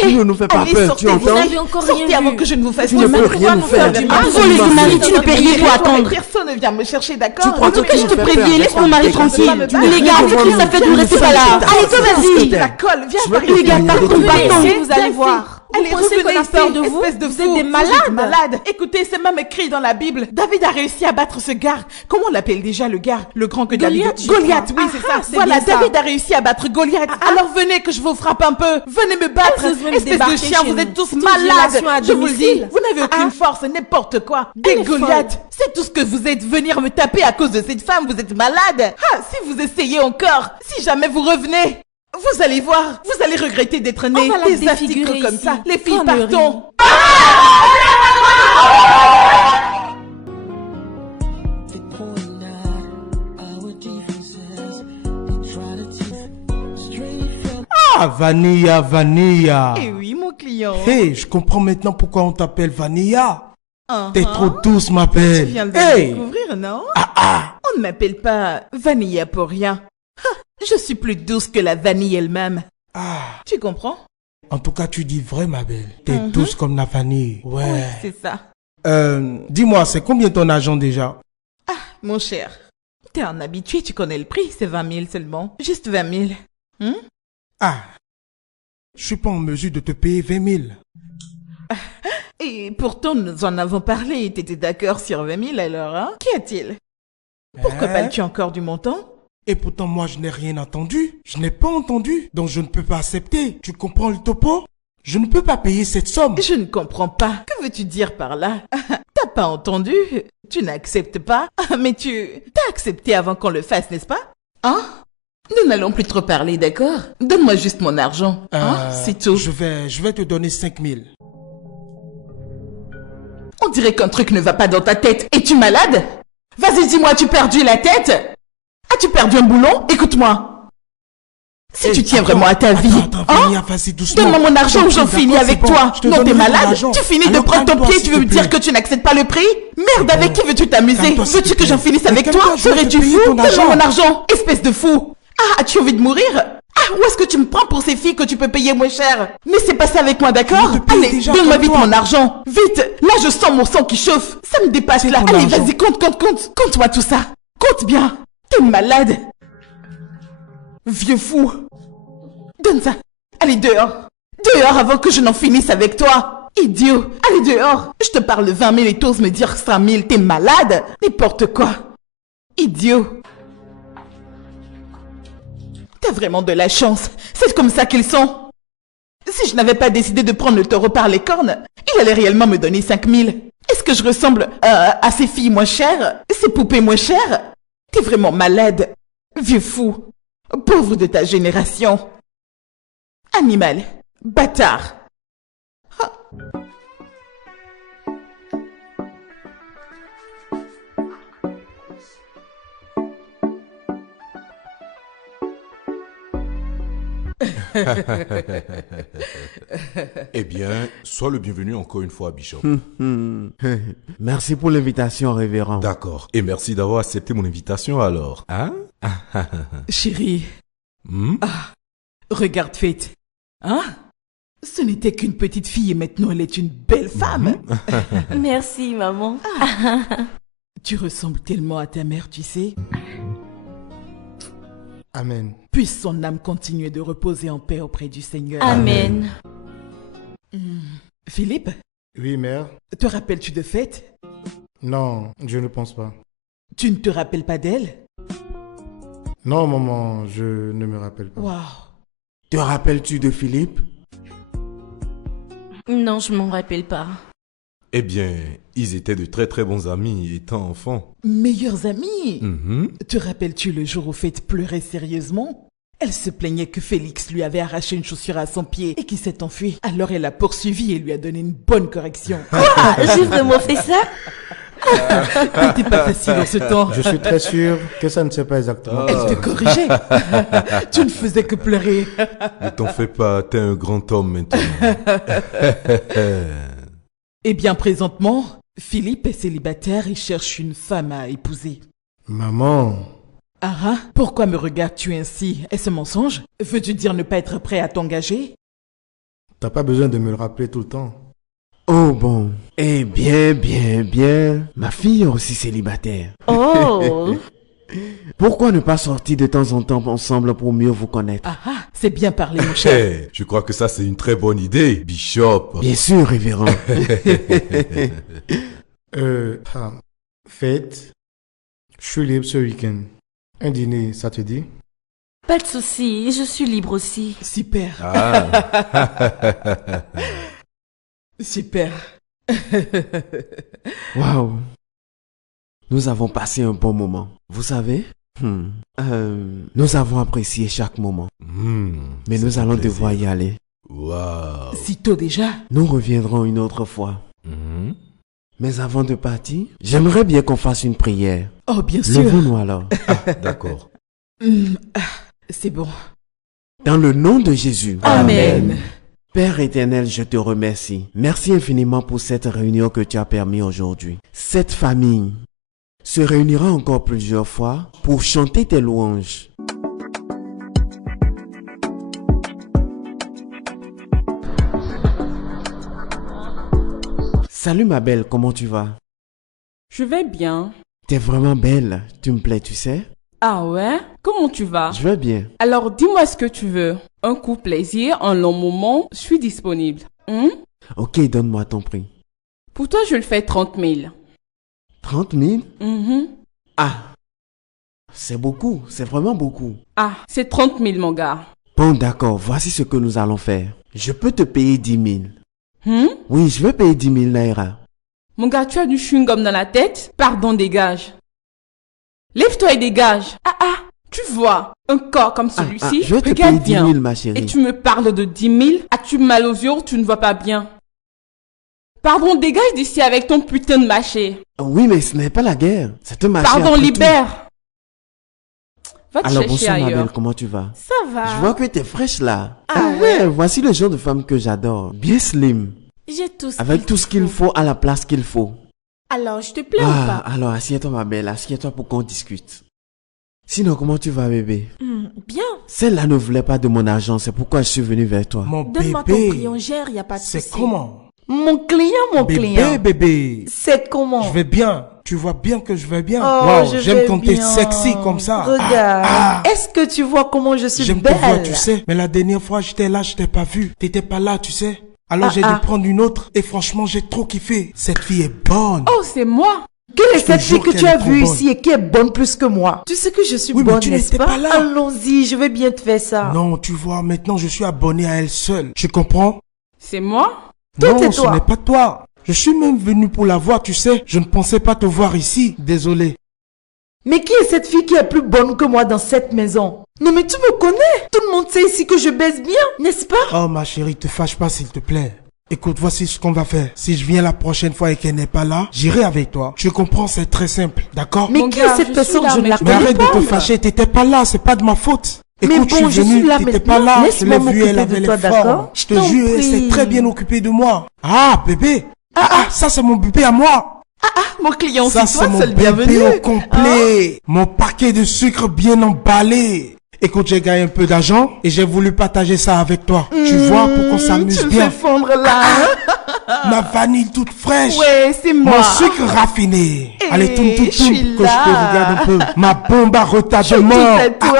Tu ne nous fais pas allez, peur, sortez, tu vous entends? n'avez encore rien Sortez avant vu. que je ne vous fasse Tu ne du mal. peux rien nous faire. Ah, voler du mari, tu le payes, il faut attendre. Personne ne vient me chercher, d'accord? Tu crois En tout que cas, tu je nous te fais préviens, peur, laisse mon mari laisse-moi tranquille. tranquille. Les gars, Tu vu que ça fait de rester pas là. Allez, toi, vas-y. La colle, viens Je par vais ici. Les gars, partons, partons. Viens, Vous allez viens voir. ici. Allez, Vous pensez revenez qu'on a ici, peur de vous? espèce de Vous fou. êtes des Vous malades. malades. Écoutez, c'est même écrit dans la Bible. David a réussi à battre ce gars. Comment on l'appelle déjà, le gars? Le grand que David... Goliath, je Goliath, crois. oui, c'est Ah, ça. c'est Voilà, bien ça. David a réussi à battre Goliath. Alors venez que je vous frappe un peu. Venez me battre. Elles osent même Espèce de débarquer chien, chez vous nous. êtes tous C'est une malades. violation à Je vous le dis. domicile. Vous n'avez aucune force, n'importe quoi. Des Goliaths. C'est tout ce que vous êtes. Venir me taper à cause de cette femme. Vous êtes malade. Ah, si vous essayez encore, si jamais vous revenez, vous allez voir, vous allez regretter d'être né. On va la Des défigurer articles comme ici. ça. Les filles, Connerie. partons. Ah, Vanilla, Vanilla. Eh oui, mon client. Hey, je comprends maintenant pourquoi on t'appelle Vanilla. T'es Uh-huh. trop douce, ma belle. Tu viens de le Hey. découvrir, non? Ah. On ne m'appelle pas Vanilla pour rien. Ha, je suis plus douce que la vanille elle-même. Ah. Tu comprends? En tout cas, tu dis vrai, ma belle. T'es douce comme la vanille. Ouais. Oui, c'est ça. Dis-moi, c'est combien ton argent déjà? Mon cher, t'es un habitué, tu connais le prix, c'est 20 000 seulement. Juste 20 000. Hein? Ah. Je suis pas en mesure de te payer 20 000. Et pourtant, nous en avons parlé, t'étais d'accord sur 20 000 alors, hein? Qu'y a-t-il? Pourquoi parles-tu encore du montant? Et pourtant, moi, je n'ai rien entendu. Je n'ai pas entendu. Donc, je ne peux pas accepter. Tu comprends le topo? Je ne peux pas payer cette somme. Je ne comprends pas. Que veux-tu dire par là? T'as pas entendu? Tu n'acceptes pas? Mais t'as accepté avant qu'on le fasse, n'est-ce pas? Hein? Nous n'allons plus trop parler, d'accord? Donne-moi juste mon argent. Hein? C'est tout. Je vais te donner 5 000. On dirait qu'un truc ne va pas dans ta tête. Es-tu malade? Vas-y, dis-moi, as-tu perdu la tête? As-tu perdu un boulon? Écoute-moi. Si tu tiens vraiment à ta vie, Attends, hein? Vanilla, vas-y doucement. Donne-moi mon argent ou j'en D'accord, finis c'est avec bon. toi. Je te Non, t'es donnerai ton malade? argent. Tu finis de Alors, prendre ton calme-toi, pied, s'il tu veux te me dire plaît. que tu n'acceptes pas le prix? Merde, avec qui veux-tu t'amuser? Calme-toi, s'il Veux-tu te que j'en plaît. finisse avec toi? Calme-toi, je vais te Serais-tu payer fou? ton argent. Donne-moi mon argent, espèce de fou. Ah, as-tu envie de mourir? Ah, où est-ce que tu me prends pour ces filles que tu peux payer moins cher? Mais c'est pas ça avec moi, d'accord? Je te paye Allez, déjà donne-moi comme vite toi. mon argent. Vite! Là, je sens mon sang qui chauffe. Ça me dépasse C'est là. ton Allez, argent. vas-y, compte. Compte-moi tout ça. Compte bien. T'es malade. Vieux fou. Donne ça. Allez, dehors. Dehors avant que je n'en finisse avec toi. Idiot. Allez, dehors. Je te parle de 20 000 et t'oses me dire 5 000. T'es malade. N'importe quoi. Idiot. T'as vraiment de la chance. C'est comme ça qu'ils sont. Si je n'avais pas décidé de prendre le taureau par les cornes, il allait réellement me donner 5 000. Est-ce que je ressemble à ces filles moins chères? Ces poupées moins chères? T'es vraiment malade. Vieux fou. Pauvre de ta génération. Animal. Bâtard. Ah. Eh bien, sois le bienvenu encore une fois, Bishop. Merci pour l'invitation, révérend. D'accord. Et merci d'avoir accepté mon invitation alors. Hein? Chérie, Hmm? regarde Faith. Hein? Ce n'était qu'une petite fille et maintenant elle est une belle femme. Merci, maman. Tu ressembles tellement à ta mère, tu sais. Amen. Puisse son âme continuer de reposer en paix auprès du Seigneur. Amen. Philippe, Oui, mère. te rappelles-tu de Faith? Non, je ne pense pas. Tu ne te rappelles pas d'elle? Non, maman, je ne me rappelle pas. Waouh. Te rappelles-tu de Philippe? Non, je m'en rappelle pas. Eh bien, ils étaient de très très bons amis étant enfants. Meilleurs amis. Mhm. Te rappelles-tu le jour où Faith pleurait sérieusement? Elle se plaignait que Félix lui avait arraché une chaussure à son pied et qu'il s'est enfui. Alors elle l'a poursuivi et lui a donné une bonne correction. Ah, j'ai vraiment fait ça? C'était pas facile en ce temps. Je suis très sûr que ça ne s'est pas exactement. Elle te corrigeait. Tu ne faisais que pleurer. Ne t'en fais pas, t'es un grand homme maintenant. Eh bien, présentement, Philippe est célibataire et cherche une femme à épouser. Maman, Ah, pourquoi me regardes-tu ainsi? Est-ce un mensonge? Veux-tu dire ne pas être prêt à t'engager? T'as pas besoin de me le rappeler tout le temps. Oh bon. Eh bien. Ma fille est aussi célibataire. Oh. Pourquoi ne pas sortir de temps en temps ensemble pour mieux vous connaître? C'est bien parlé, mon cher. Eh, je crois que ça c'est une très bonne idée, Bishop. Bien sûr, révérend. Fête, je suis libre ce week-end. Un dîner, ça te dit? Pas de souci, je suis libre aussi. Super. Ah. Super. Waouh. Nous avons passé un bon moment. Vous savez? Nous avons apprécié chaque moment. Mais nous allons devoir y aller. Waouh. Si tôt déjà. Nous reviendrons une autre fois. Mais avant de partir, j'aimerais bien qu'on fasse une prière. Oh, bien sûr. Levons-nous alors. D'accord. C'est bon. Dans le nom de Jésus. Amen. Père éternel, je te remercie. Merci infiniment pour cette réunion que tu as permis aujourd'hui. Cette famille se réunira encore plusieurs fois pour chanter tes louanges. Salut ma belle, comment tu vas? Je vais bien. T'es vraiment belle, tu me plais, tu sais? Ah ouais? Comment tu vas? Je vais bien. Alors dis-moi ce que tu veux. Un coup plaisir, un long moment, je suis disponible. Ok, donne-moi ton prix. Pour toi, je le fais 30 000. 30 000? Mhm. Ah, c'est beaucoup, c'est vraiment beaucoup. Ah, c'est 30 000 mon gars. Bon d'accord, voici ce que nous allons faire. Je peux te payer 10 000. Hmm? Oui, je vais payer 10 000 naira. Mon gars, tu as du chewing-gum dans la tête? Pardon, dégage. Lève-toi et dégage. Tu vois, un corps comme celui-ci, je vais te regarde payer 10 bien. 000 ma chérie. Et tu me parles de 10 000? As-tu mal aux yeux ou tu ne vois pas bien? Pardon, dégage d'ici avec ton putain de mâché. Oui, mais ce n'est pas la guerre. C'est un marché. Pardon, après libère. Va te tout. Alors chercher bonsoir ma ailleurs. belle, comment tu vas? Ça va. Je vois que tu es fraîche là. Ah ouais, voici le genre de femme que j'adore. Bien slim. J'ai tout ce Avec tout ce qu'il faut à la place qu'il faut. Alors, je te plais ou pas? Alors assieds-toi ma belle, assieds-toi pour qu'on discute. Sinon, comment tu vas bébé? Bien. Celle-là ne voulait pas de mon argent, c'est pourquoi je suis venu vers toi. Mon Donne-moi ton bébé, prix, on gère, y a pas de souci. c'est comment? Mon client, Bébé. C'est comment? Je vais bien. Tu vois bien que je vais bien. Oh, Waouh, je j'aime vais quand t'es bien. sexy comme ça. Regarde. Est-ce que tu vois comment je suis J'aime te belle? voir, tu sais. Mais la dernière fois, j'étais là, je t'ai pas vu. T'étais pas là, tu sais. Alors j'ai dû prendre une autre. Et franchement, j'ai trop kiffé. Cette fille est bonne. Oh, c'est moi. Quelle est Je te cette fille jure que qu'elle tu est as trop vue bonne. ici et qui est bonne plus que moi? Tu sais que je suis Oui, mais bonne, tu n'est-ce n'étais pas? pas là. Allons-y, je vais bien te faire ça. Non, tu vois, maintenant je suis abonné à elle seule. Tu comprends? C'est moi? Tout Non, est ce toi. n'est pas toi. Je suis même venu pour la voir, tu sais. Je ne pensais pas te voir ici. Désolé. Mais qui est cette fille qui est plus bonne que moi dans cette maison? Non mais tu me connais. Tout le monde sait ici que je baise bien, n'est-ce pas? Oh ma chérie, te fâche pas s'il te plaît. Écoute, voici ce qu'on va faire. Si je viens la prochaine fois et qu'elle n'est pas là, j'irai avec toi. Tu comprends, c'est très simple, d'accord? Mais Mon qui gars, est cette je personne? suis là, Je ne mais la je Mais connais arrête pas. de te fâcher, t'étais pas là, c'est pas de ma faute. Mais Écoute, bon, je je suis venu, suis là t'étais maintenant. pas là, je Laisse-moi l'ai vue, elle m'occuper avait de les toi, formes. d'accord? Je te T'en jure, elle s'est prie. très bien occupée de moi. Ah, bébé. Ça c'est mon bébé à moi. Mon client, Ça c'est toi, c'est mon seul bébé bienvenu. au complet. Mon paquet de sucre bien emballé. Écoute, j'ai gagné un peu d'argent et j'ai voulu partager ça avec toi. Tu vois, pour qu'on s'amuse Tu me bien. fais fondre là. Ma vanille toute fraîche. Ouais, c'est moi. Mon sucre raffiné. Allez, tourne, je suis que je te là. regarde un peu. Ma bombe à retardement. Tout est toi.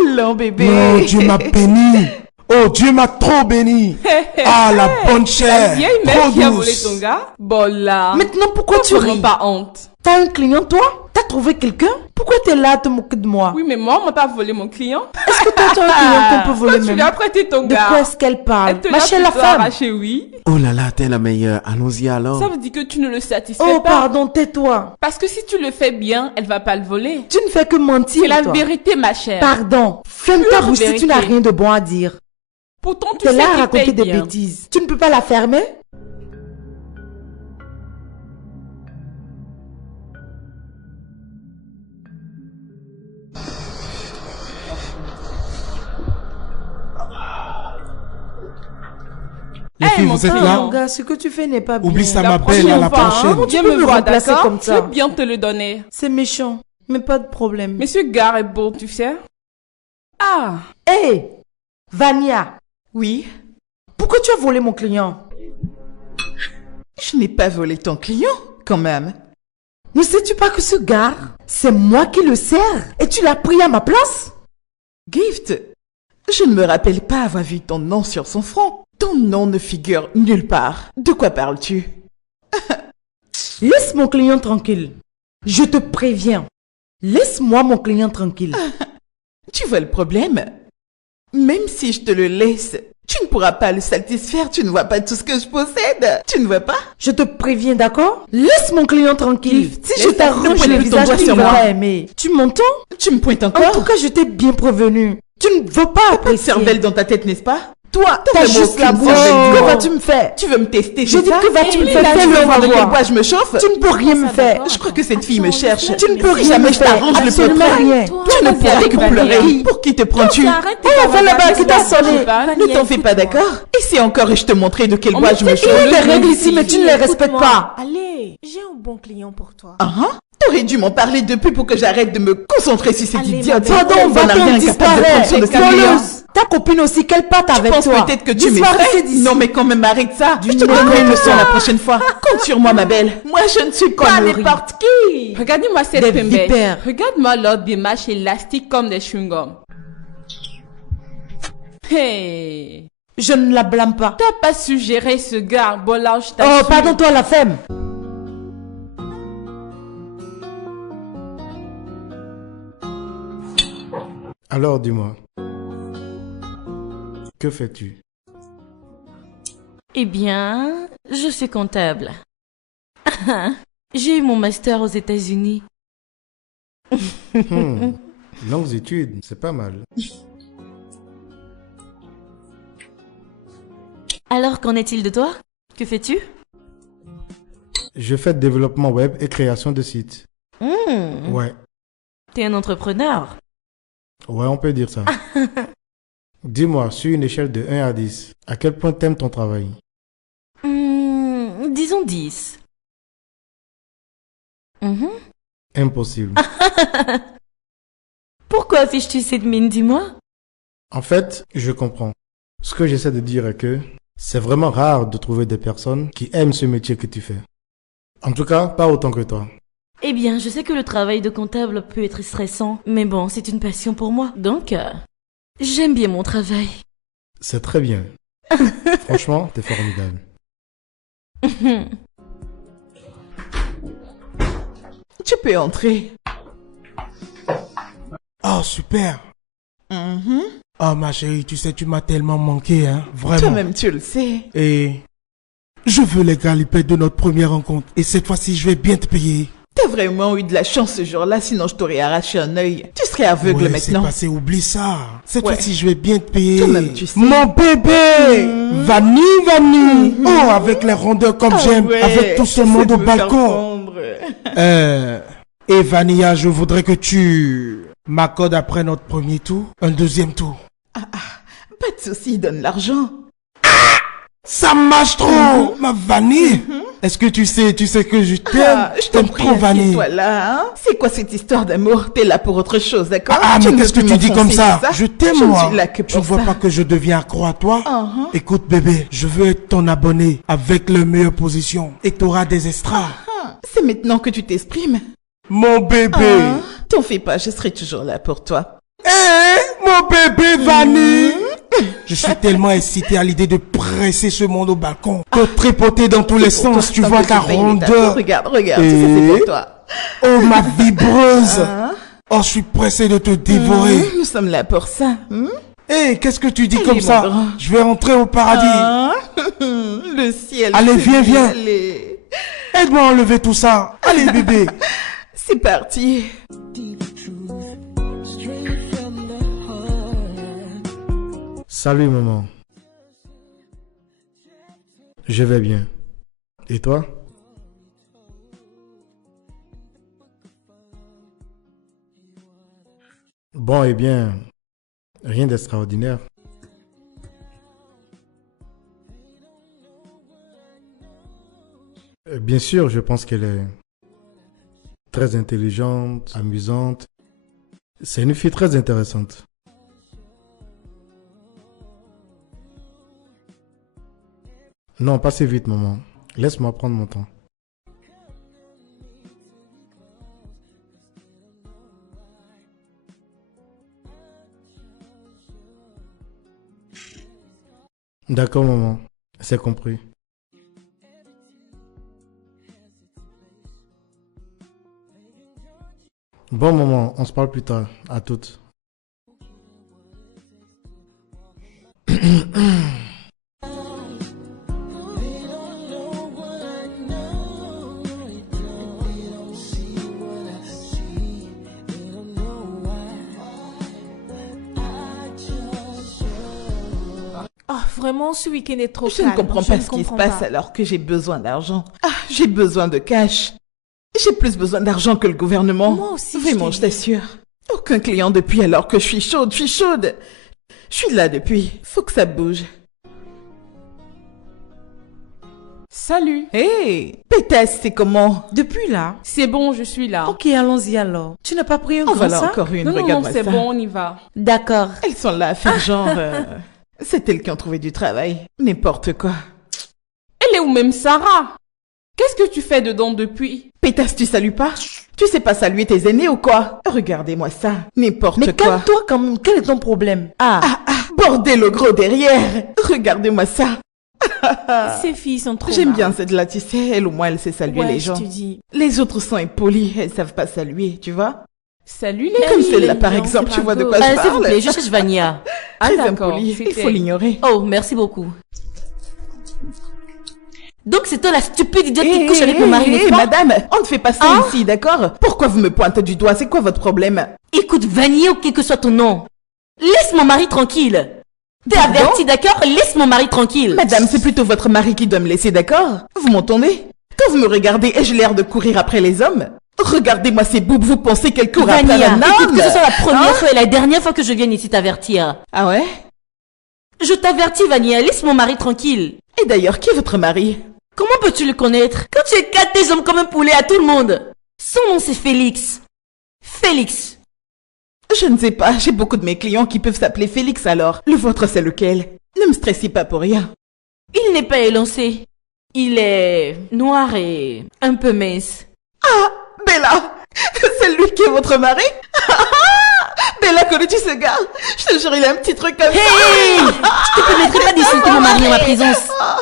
Allons, bébé. Oh, Dieu m'a béni. Oh, Dieu m'a trop béni. Ah, la bonne La chair. vieille Trop mère qui a volé douce. ton gars? Bon là. Maintenant, pourquoi tu vraiment ris? pas honte. T'as un client, toi? T'as trouvé quelqu'un? Pourquoi t'es là à te moquer de moi? Oui, mais moi, on m'a pas volé mon client. Est-ce que toi, tu as un client qu'on peut voler Toi, tu même? lui as prêté ton De gars. quoi est-ce qu'elle parle? Elle te Ma l'a chère la plutôt femme. arraché, oui. Oh là là, t'es la meilleure. Allons-y alors. Ça veut dire que tu ne le satisfais Oh, pas. pardon, tais-toi. Parce que si tu le fais bien, elle va pas le voler. Tu ne fais que mentir, C'est la toi. vérité, ma chère. Pardon. Ferme ta Pure bouche si tu vérité. n'as rien de bon à dire. Pourtant, tu T'es sais là à qu'il raconter paye des bien. bêtises. Tu ne peux pas la fermer? Les filles, mon vous êtes client. là? Mon gars, ce que tu fais n'est pas bien. Oublie ça, La ma belle, à la prochaine fois, prochaine. hein, viens Tu peux me me voir, remplacer d'accord? comme ça. Je vais bien te le donner. C'est méchant, mais pas de problème. Monsieur Gare est beau, tu sais. Ah, Hé, Vania, Oui, Pourquoi tu as volé mon client? je n'ai pas volé ton client, quand même. Ne sais-tu pas que ce gars, c'est moi qui le sers et tu l'as pris à ma place? Gift, je ne me rappelle pas avoir vu ton nom sur son front. Ton nom ne figure nulle part. De quoi parles-tu? Laisse mon client tranquille. Je te préviens. Laisse-moi mon client tranquille. Tu vois le problème? Même si je te le laisse, tu ne pourras pas le satisfaire. Tu ne vois pas tout ce que je possède. Tu ne vois pas? Je te préviens, d'accord? Laisse mon client tranquille. Si je laisse t'arrange pointer le ton visage, doigt tu sur ne vas moi. pas aimer. Tu m'entends? Tu me pointes En encore? tout cas, je t'ai bien prévenu. Tu ne veux pas Pas de apprécier. cervelle dans ta tête, n'est-ce pas? Toi, T'as t'as vraiment juste la aucune bouche. cervelle, Que dis-moi. vas-tu me faire? Tu veux me tester, Je c'est dis ça? que vas-tu me Et faire? là, Tu Fais-le, veux on voir va de quel voir. bois je me chauffe? Tu ne peux rien me faire. Je crois que cette fille me cherche. Tu ne peux Si rien jamais me je faire. t'arrange le Absolument peu près, rien. tu ne pourras que pleurer. Pour qui te prends-tu? Oh, va là-bas qui t'a sonné. Ne t'en fais pas, d'accord? Essaie encore et je te montrerai de quel bois je me Il y a chauffe. des règles ici, mais tu ne les respectes pas. Allez, j'ai un bon client pour toi. Ah, hein? T'aurais dû m'en parler depuis pour que j'arrête de me concentrer sur cette Allez, idiote. ma belle. Pardon, On en a va-t'en, rien capable de prendre soin de disparaît. sa cliente. Voleuse. Ta copine aussi, qu'elle parte Tu avec penses toi. peut-être que tu Disparaissez m'effraies? d'ici. Non, mais quand même, arrête ça. Je te donnerai une leçon la prochaine fois. Compte sur moi, ma belle. Moi, je ne suis pas Connerie. n'importe qui. Regardez-moi cette Des pembèche. vipères. Regarde-moi leur démarche élastique comme des chewing-gums. Hey, Je ne la blâme pas. t'as pas suggéré ce gars. Bon, là, je Oh, t'assure. pardon, toi, la femme. Alors dis-moi, que fais-tu? Eh bien, je suis comptable. J'ai eu mon master aux États-Unis. Longues études, c'est pas mal. Alors, qu'en est-il de toi? Que fais-tu? Je fais développement web et création de sites. Ouais, T'es un entrepreneur. ouais, on peut dire ça. Dis-moi, sur une échelle de 1 à 10, à quel point t'aimes ton travail? Disons 10. Mhm. Impossible. Pourquoi affiches-tu cette mine, dis-moi? En fait, je comprends. Ce que j'essaie de dire est que c'est vraiment rare de trouver des personnes qui aiment ce métier que tu fais. En tout cas, pas autant que toi. Eh bien, je sais que le travail de comptable peut être stressant, mais bon, c'est une passion pour moi. Donc, j'aime bien mon travail. C'est très bien. Franchement, t'es formidable. Tu peux entrer. Oh, super. Mhm. Oh, ma chérie, tu sais, tu m'as tellement manqué, hein. Vraiment. Toi-même, tu le sais. Et je veux les galipettes de notre première rencontre. Et cette fois-ci, je vais bien te payer. T'as vraiment eu de la chance ce jour-là, sinon je t'aurais arraché un œil. Tu serais aveugle Ouais, c'est maintenant. passé, oublie ça. Cette Ouais. fois-ci, je vais bien te payer. Toi-même, tu sais. Mon bébé Vanille. Oh, avec les rondeurs comme Ah j'aime. ouais, Avec tout ce essaie monde de au me faire balcon. fondre. Et Vanilla, je voudrais que tu m'accordes après notre premier tour un deuxième tour. Pas de soucis, donne l'argent. Ça marche trop, ma Vanille. Est-ce que tu sais que je t'aime? Ah, je t'en prie, trop, Vanille. assieds-toi là, hein. C'est quoi cette histoire d'amour? T'es là pour autre chose, d'accord? Ah, Tu mais ne qu'est-ce que veux tu plus dis comme m'offenser, ça? c'est Je t'aime, Je ne moi. suis là que Tu pour vois ça. pas que je deviens accro à toi? Uh-huh. Écoute, bébé, je veux être ton abonné avec la meilleure position et t'auras des extras. Ah, c'est maintenant que tu t'exprimes. Mon bébé. Ah, t'en fais pas, je serai toujours là pour toi. Mon bébé Vanille. Je suis tellement excité à l'idée de presser ce monde au balcon, de tripoter dans tous les sens. Tu vois ta rondeur. Regarde, tu sais, c'est pour toi. Oh, ma vibreuse. Hein? Oh, je suis pressé de te dévorer. Nous sommes là pour ça. Qu'est-ce que tu dis Allez, comme mon ça? grand. Je vais entrer au paradis. Ah, le ciel. Allez, se viens, dit, viens. Allez. Aide-moi à enlever tout ça. Allez, bébé. C'est parti. Salut maman. Je vais bien. Et toi? Bon, eh bien, rien d'extraordinaire. Bien sûr, je pense qu'elle est très intelligente, amusante. C'est une fille très intéressante. Non, pas si vite, maman. Laisse-moi prendre mon temps. D'accord, maman. C'est compris. Bon, maman, on se parle plus tard. À toutes. Oh, vraiment, ce week-end est trop Je calme. ne comprends pas ce qui se passe alors que j'ai besoin d'argent. Ah, j'ai besoin de cash. J'ai plus besoin d'argent que le gouvernement. Moi aussi, Vraiment, je t'assure. Aucun client depuis alors que je suis chaude, je suis chaude. Je suis là depuis. Faut que ça bouge. Salut. Hé, Pétasse, c'est comment? Depuis là. C'est bon, je suis là. Ok, allons-y alors. Tu n'as pas pris un En grand voilà sac? encore une, Non, non, non, regarde-moi c'est ça. bon, on y va. D'accord. Elles sont là à faire genre... c'est elles qui ont trouvé du travail. N'importe quoi. Elle est où même Sarah? Qu'est-ce que tu fais dedans depuis? Pétasse, tu salues pas? Tu sais pas saluer tes aînés ou quoi? Regardez-moi ça. N'importe Mais quoi. calme-toi quand même. Quel est ton problème? Ah, bordel au gros derrière. Regardez-moi ça. Ces filles sont trop J'aime marrantes. bien celle-là, tu sais. Elle, au moins, elle sait saluer Ouais, les je gens. te dis. Les autres sont impolis. Elles savent pas saluer, tu vois? Salut les Comme filles. celle-là, par non, exemple, c'est tu pas vois de beau. quoi je S'il vous parle? plaît, je cherche Vania. Ah Très d'accord, impoli. Il c'était- faut l'ignorer. Oh, merci beaucoup. Donc c'est toi la stupide idiote qui couche avec mon mari, n'est-ce pas? Madame, on ne fait pas ça Hein? ici, d'accord? Pourquoi vous me pointez du doigt? C'est quoi votre problème? Écoute, Vania ou quel que soit ton nom, laisse mon mari tranquille. T'es Pardon? averti, d'accord? Laisse mon mari tranquille. Madame, c'est plutôt votre mari qui doit me laisser, d'accord? Vous m'entendez? Quand vous me regardez, ai-je l'air de courir après les hommes? Regardez-moi ces boubes, vous pensez qu'elles courent après Vania, un écoute homme? que ce soit la première Hein? fois et la dernière fois que je vienne ici t'avertir. Ah ouais? Je t'avertis, Vania, laisse mon mari tranquille. Et d'ailleurs, qui est votre mari? Comment peux-tu le connaître? Quand tu éclates tes jambes comme un poulet à tout le monde. Son nom c'est Félix. Félix. Je ne sais pas, j'ai beaucoup de mes clients qui peuvent s'appeler Félix alors. Le vôtre, c'est lequel? Ne me stressez pas pour rien. Il n'est pas élancé. Il est noir et un peu mince. Ah, Bella! C'est lui qui est votre mari? Bella, connais-tu ce gars? Je te jure, il a un petit truc comme Hey! Je te permettrai pas d'insulter mon mari en ma présence. ça.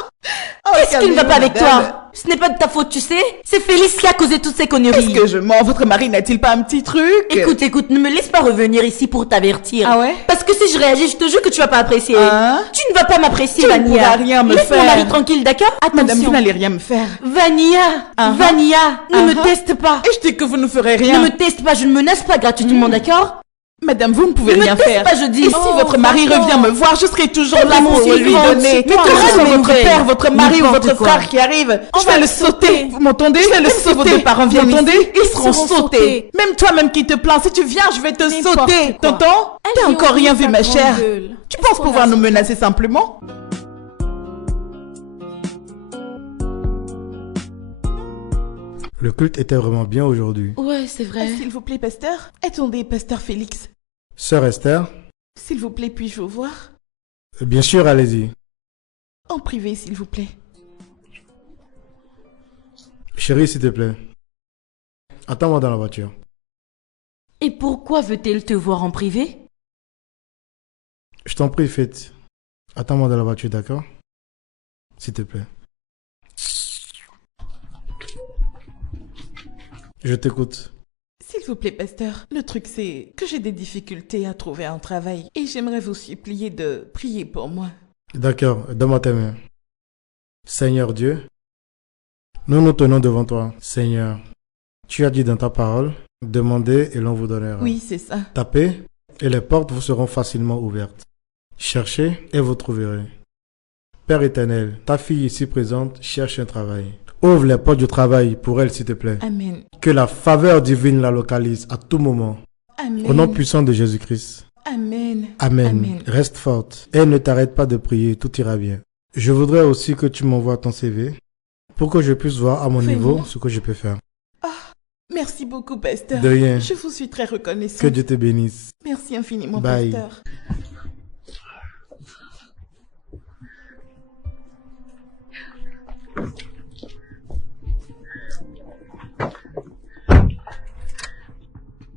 Qu'est-ce qui ne va pas avec toi? Ce n'est pas de ta faute, tu sais. C'est Félix qui a causé toutes ces conneries. Est-ce que je mens? Votre mari n'a-t-il pas un petit truc? Écoute, ne me laisse pas revenir ici pour t'avertir. Ah ouais? Parce que si je réagis, je te jure que tu vas pas apprécier. Hein? Tu ne vas pas m'apprécier, Tu ne Vania. pourras rien me Laisse mon faire. mari tranquille, d'accord? Madame, Attention. vous n'allez rien me faire. Vania, Vania, ne me teste pas. Et je dis que vous ne ferez Ne rien. me teste pas, je ne menace pas gratuitement, d'accord? Madame, vous ne pouvez Ne me rien teste faire. pas, je dis. Et si Oh, votre mari franchement. revient me voir, je serai toujours Oh, là mon pour lui suivant, donner. tu Que auras ce soit des votre nouvelles. père, votre mari ou N'importe votre quoi. frère qui arrive, On je vais va le le sauter. sauter. Vous m'entendez? Je vais le sauter. Vos deux parents Viens viennent ici. ici. Ils seront seront sautés. sautés. Même toi-même qui te plains, si tu viens, je vais te N'importe sauter. quoi. T'entends? Elle T'as dit encore rien ouvre vu, ta ma grande chère. gueule. Tu Est-ce penses qu'on pouvoir a nous son menacer simplement? Le culte était vraiment bien aujourd'hui. Ouais, c'est vrai. S'il vous plaît, pasteur. Attendez, pasteur Félix. Sœur Esther, S'il vous plaît, puis-je vous voir? bien sûr, allez-y. En privé, s'il vous plaît. Chérie, s'il te plaît. Attends-moi dans la voiture. Et pourquoi veut-elle te voir en privé? Je t'en prie, Fête. Attends-moi dans la voiture, d'accord? S'il te plaît. Je t'écoute. S'il vous plaît, pasteur, le truc c'est que j'ai des difficultés à trouver un travail et j'aimerais vous supplier de prier pour moi. D'accord, donne-moi tes mains. Seigneur Dieu, nous nous tenons devant toi. Seigneur, tu as dit dans ta parole, demandez et l'on vous donnera. Oui, c'est ça. Tapez et les portes vous seront facilement ouvertes. Cherchez et vous trouverez. Père éternel, ta fille ici présente cherche un travail. Ouvre les portes du travail pour elle, s'il te plaît. Amen. Que la faveur divine la localise à tout moment. Amen. Au nom puissant de Jésus-Christ. Amen. Amen. Amen. Reste forte et ne t'arrête pas de prier, tout ira bien. Je voudrais aussi que tu m'envoies ton CV pour que je puisse voir à mon Vraiment? niveau ce que je peux faire. Merci beaucoup, pasteur. De rien. Je vous suis très reconnaissante. Que Dieu te bénisse. Merci infiniment, Bye. pasteur.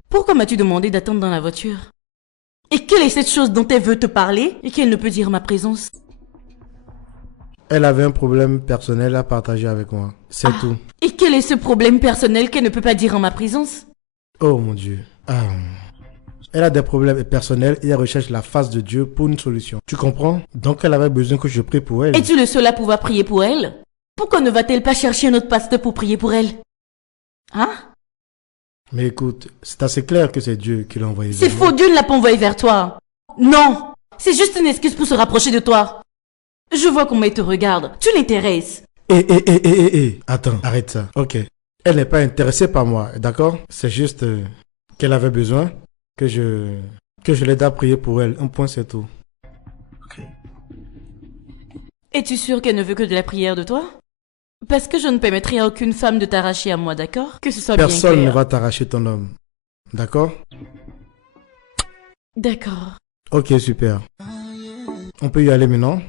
Pourquoi m'as-tu demandé d'attendre dans la voiture? Et quelle est cette chose dont elle veut te parler et qu'elle ne peut dire en ma présence? Elle avait un problème personnel à partager avec moi. C'est tout. Et quel est ce problème personnel qu'elle ne peut pas dire en ma présence? Oh mon Dieu. Elle a des problèmes personnels et elle recherche la face de Dieu pour une solution. Tu comprends? Donc elle avait besoin que je prie pour elle. Es-tu le seul à pouvoir prier pour elle? Pourquoi ne va-t-elle pas chercher un autre pasteur pour prier pour elle? Hein? Mais écoute, c'est assez clair que c'est Dieu qui l'a envoyé vers C'est moi. faux, Dieu ne l'a pas envoyé vers toi. Non, c'est juste une excuse pour se rapprocher de toi. Je vois comment il te regarde. Tu l'intéresses. Attends, arrête ça. Ok. Elle n'est pas intéressée par moi, d'accord? C'est juste qu'elle avait besoin que je l'aide à prier pour elle. Un point, c'est tout. Ok. Es-tu sûr qu'elle ne veut que de la prière de toi? Parce que je ne permettrai à aucune femme de t'arracher à moi, d'accord? Que ce soit bien clair. Personne ne va t'arracher ton homme. D'accord? D'accord. Ok, super. On peut y aller maintenant?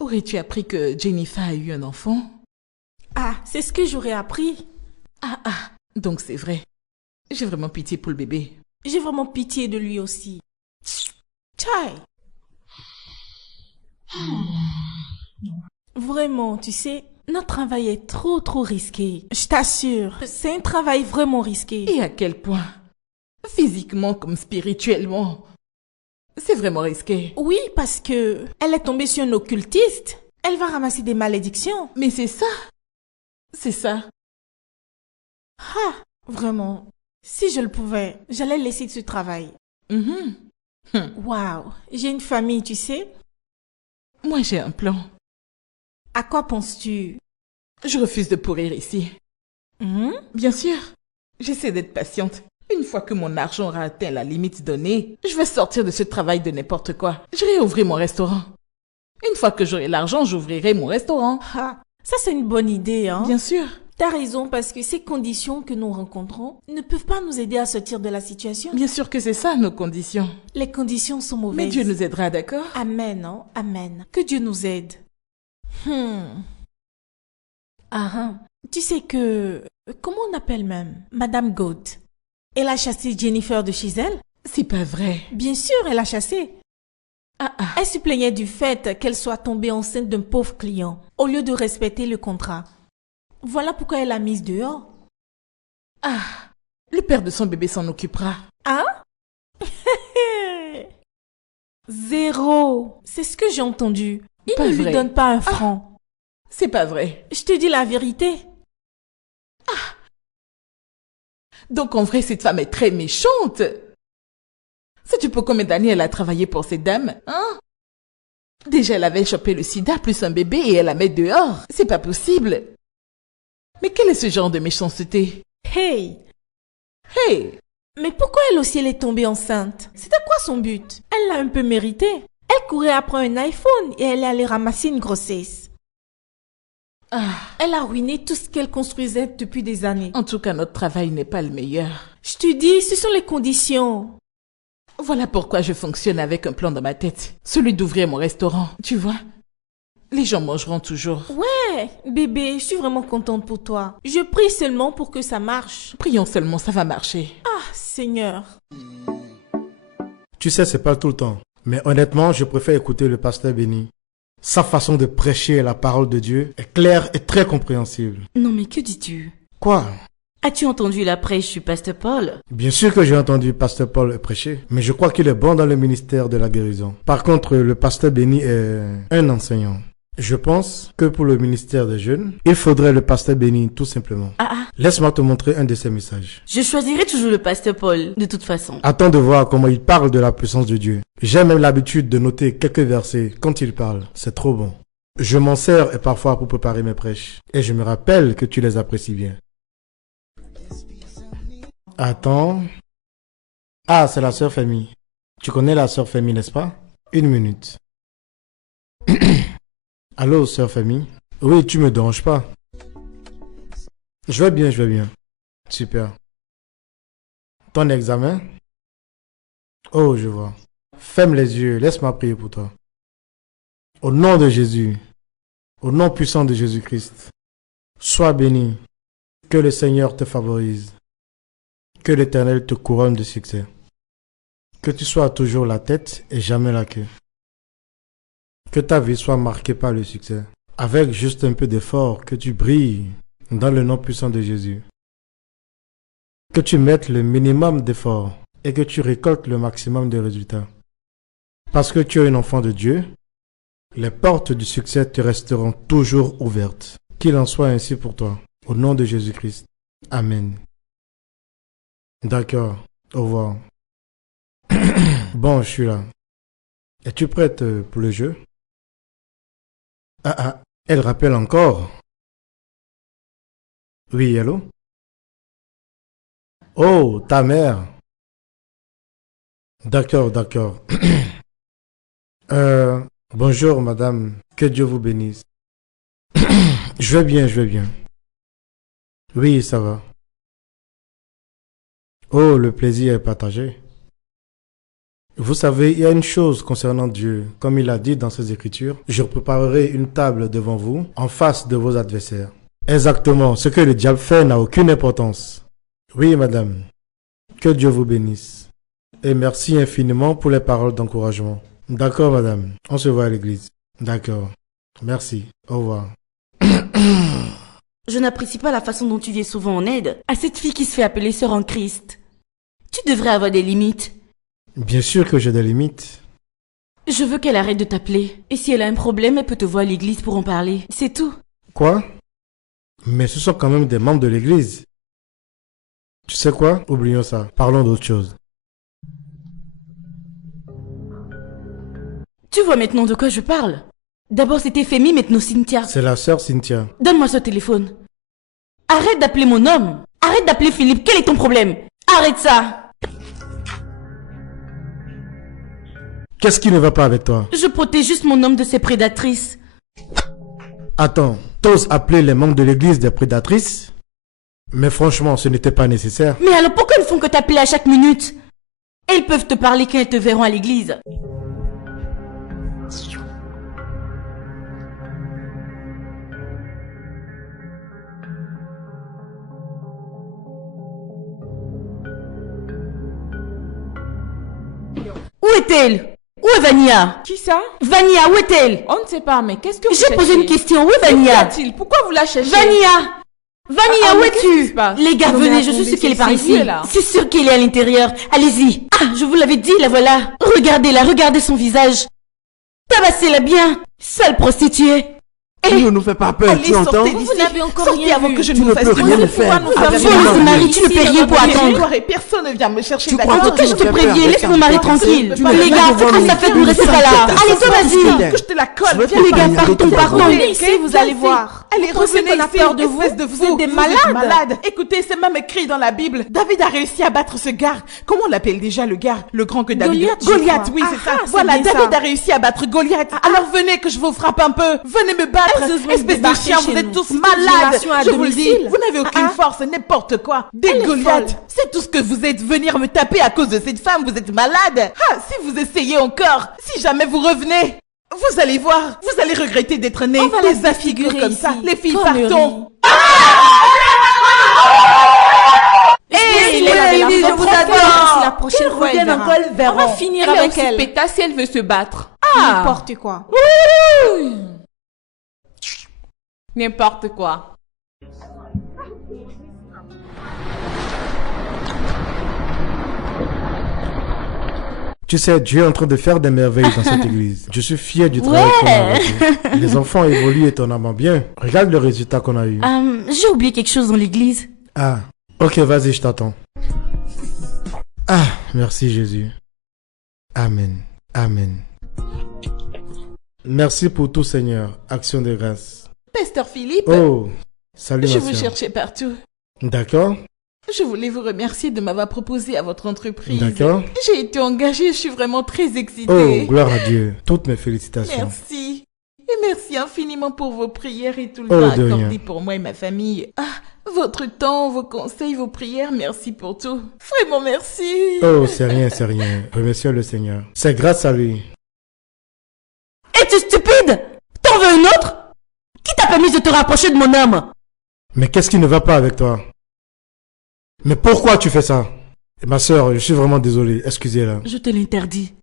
Aurais-tu appris que Jennifer a eu un enfant? Ah, c'est ce que j'aurais appris. Donc c'est vrai. J'ai vraiment pitié pour le bébé. J'ai vraiment pitié de lui aussi. Chai. Vraiment, tu sais, notre travail est trop risqué. Je t'assure, c'est un travail vraiment risqué. Et à quel point? Physiquement comme spirituellement. C'est vraiment risqué. Oui, parce que elle est tombée sur un occultiste. Elle va ramasser des malédictions. Mais c'est ça. C'est ça. Vraiment. Si je le pouvais, j'allais laisser ce travail. Waouh, j'ai une famille, tu sais. Moi, j'ai un plan. À quoi penses-tu? Je refuse de pourrir ici. Bien sûr. J'essaie d'être patiente. Une fois que mon argent aura atteint la limite donnée, je vais sortir de ce travail de n'importe quoi. J'irai ouvrir mon restaurant. Une fois que j'aurai l'argent, j'ouvrirai mon restaurant. Ça c'est une bonne idée, hein? Bien sûr. T'as raison, parce que ces conditions que nous rencontrons ne peuvent pas nous aider à sortir de la situation. Bien sûr que c'est ça, nos conditions. Les conditions sont mauvaises. Mais Dieu nous aidera, d'accord? Amen, hein? Amen. Que Dieu nous aide. Tu sais que... Comment on appelle même? Madame God. Elle a chassé Jennifer de chez elle? C'est pas vrai. Bien sûr, elle a chassé. Elle se plaignait du fait qu'elle soit tombée enceinte d'un pauvre client, au lieu de respecter le contrat. Voilà pourquoi elle l'a mise dehors. Le père de son bébé s'en occupera. Zéro. C'est ce que j'ai entendu. Il Pas ne vrai. lui donne pas un franc. C'est pas vrai. Je te dis la vérité. Donc en vrai, cette femme est très méchante. Sais-tu pour combien d'années elle a travaillé pour cette dame, hein? Déjà, elle avait chopé le sida plus un bébé et elle la met dehors. C'est pas possible. Mais quel est ce genre de méchanceté? Hey! Mais pourquoi elle aussi elle est tombée enceinte? C'était quoi son but? Elle l'a un peu mérité. Elle courait après un iPhone et elle est allée ramasser une grossesse. Elle a ruiné tout ce qu'elle construisait depuis des années. En tout cas, notre travail n'est pas le meilleur. Je te dis, ce sont les conditions. Voilà pourquoi je fonctionne avec un plan dans ma tête. Celui d'ouvrir mon restaurant, tu vois. Les gens mangeront toujours. Ouais, bébé, je suis vraiment contente pour toi. Je prie seulement pour que ça marche. Prions seulement, ça va marcher. Seigneur. Tu sais, c'est pas tout le temps. Mais honnêtement, je préfère écouter le pasteur Benny. Sa façon de prêcher la parole de Dieu est claire et très compréhensible. Non mais que dis-tu? Quoi? As-tu entendu la prêche du pasteur Paul? Bien sûr que j'ai entendu pasteur Paul prêcher, mais je crois qu'il est bon dans le ministère de la guérison. Par contre, le pasteur Benny est un enseignant. Je pense que pour le ministère des jeunes, il faudrait le pasteur Benny tout simplement. Laisse-moi te montrer un de ses messages. Je choisirai toujours le pasteur Paul, de toute façon. Attends de voir comment il parle de la puissance de Dieu. J'ai même l'habitude de noter quelques versets quand il parle. C'est trop bon. Je m'en sers et parfois pour préparer mes prêches. Et je me rappelle que tu les apprécies bien. Attends. C'est la sœur Famille. Tu connais la sœur Famille, n'est-ce pas? Une minute. Allô, sœur Famille? Oui, tu me déranges pas. Je vais bien. Super. Ton examen? Oh, je vois. Ferme les yeux, laisse-moi prier pour toi. Au nom de Jésus. Au nom puissant de Jésus-Christ, sois béni. Que le Seigneur te favorise. Que l'Éternel te couronne de succès. Que tu sois toujours la tête et jamais la queue. Que ta vie soit marquée par le succès. Avec juste un peu d'effort, que tu brilles dans le nom puissant de Jésus. Que tu mettes le minimum d'effort et que tu récoltes le maximum de résultats. Parce que tu es un enfant de Dieu, les portes du succès te resteront toujours ouvertes. Qu'il en soit ainsi pour toi. Au nom de Jésus-Christ. Amen. D'accord. Au revoir. Bon, je suis là. Es-tu prête pour le jeu? Elle rappelle encore. Oui, allô? Oh, ta mère. D'accord. Bonjour, madame. Que Dieu vous bénisse. Je vais bien. Oui, ça va. Oh, le plaisir est partagé. Vous savez, il y a une chose concernant Dieu. Comme il a dit dans ses Écritures, je préparerai une table devant vous, en face de vos adversaires. Exactement, ce que le diable fait n'a aucune importance. Oui, madame. Que Dieu vous bénisse. Et merci infiniment pour les paroles d'encouragement. D'accord, madame. On se voit à l'église. D'accord. Merci. Au revoir. Je n'apprécie pas la façon dont tu viens souvent en aide à cette fille qui se fait appeler sœur en Christ. Tu devrais avoir des limites. Bien sûr que j'ai des limites. Je veux qu'elle arrête de t'appeler. Et si elle a un problème, elle peut te voir à l'église pour en parler. C'est tout. Quoi? Mais ce sont quand même des membres de l'église. Tu sais quoi? Oublions ça. Parlons d'autre chose. Tu vois maintenant de quoi je parle? D'abord c'était Femi, maintenant Cynthia. C'est la sœur Cynthia. Donne-moi ce téléphone. Arrête d'appeler mon homme. Arrête d'appeler Philippe. Quel est ton problème? Arrête ça. Qu'est-ce qui ne va pas avec toi? Je protège juste mon homme de ses prédatrices. Attends, t'oses appeler les membres de l'église des prédatrices? Mais franchement, ce n'était pas nécessaire. Mais alors pourquoi ils font que t'appeler à chaque minute? Elles peuvent te parler quand elles te verront à l'église. Où est-elle? Où est Vania? Qui ça? Vania, où est-elle? On ne sait pas, mais qu'est-ce que vous cherchez? J'ai posé une question. Où est Vania? Pourquoi vous la cherchez? Vania! Vania, où es-tu? Les gars, Non, mais venez, je suis attendez, sûre qu'elle est par c'est ici. Dieu, là. C'est sûr qu'elle est à l'intérieur. Allez-y. Ah, je vous l'avais dit, la voilà. Regardez-la, regardez son visage. Tabassez-la bien. Sale prostituée. Ne nous fais pas peur, Allez, tu entends? sortez d'ici. Vous n'avez encore Sortez rien avant vu. que je Tu ne ne vous fasse peux rien me faire. Absolument, Marie, tu ne payes rien pour attendre. Personne ne vient me chercher. Tu d'accord? crois Attends que je te préviens, laisse mon mari tranquille. Tu n'as Les rien gars, devant faites nous. ça fait, ne restez pas là. Allez, toi, vas-y. Que je te la colle. veux Viens, pas les gars, parler avec partons, toi. partons. Revenez ici, vous allez voir. Allez, Vous pensez revenez qu'on a ici, peur de vous? espèce de Vous êtes fous. des Vous malades. malades. Écoutez, c'est même écrit dans la Bible. David a réussi à battre ce gars. Comment on l'appelle déjà, le gars? Le grand que David... Goliath, je Goliath, crois. oui, c'est Ah, ça. c'est Voilà, bien David ça. a réussi à battre Goliath. Alors venez que je vous frappe un peu. Venez me battre. Elles osent Espèce de débarquer chien, chez vous êtes nous. tous C'est une malades. violation à Je vous le dis. domicile. Vous n'avez aucune force, n'importe quoi. Des Elle est Goliaths. folle. C'est tout ce que vous êtes. Venir me taper à cause de cette femme, vous êtes malade. Ah, si vous essayez encore, si jamais vous revenez, vous allez voir, vous allez regretter d'être né. On va la Les affigures défigurer comme ça. ici. Les filles, Connerie. partons. Hey, je vous adore. La prochaine Qu'elle fois, elle revienne verra. encore, elle verra. On va finir Elle est avec aussi elle. pétasse si elle veut se battre. N'importe quoi. N'importe quoi. Tu sais, Dieu est en train de faire des merveilles dans cette église. Je suis fier du travail qu'on a avec eux. Les enfants évoluent étonnamment bien. Regarde le résultat qu'on a eu. J'ai oublié quelque chose dans l'église. Ah, ok, vas-y, je t'attends. Ah, merci Jésus. Amen. Amen. Merci pour tout, Seigneur. Action de grâce. Pasteur Philippe, Oh, salut je ma vous sœur. cherchais partout. D'accord, Je voulais vous remercier de m'avoir proposé à votre entreprise. d'accord. J'ai été engagée, je suis vraiment très Oh, excitée. gloire à Dieu. Toutes mes félicitations. Merci. Et merci infiniment pour vos prières et tout le Oh, temps de accordé rien. pour moi et ma famille. Ah, votre temps, vos conseils, vos prières, merci pour tout. Vraiment merci. Oh, c'est rien, c'est rien. Remercions le Seigneur. C'est grâce à lui. Es-tu stupide? T'en veux une autre? permis de te rapprocher de mon homme. Mais qu'est-ce qui ne va pas avec toi? Mais pourquoi tu fais ça? Ma sœur, je suis vraiment désolé, excusez-la. Je te l'interdis.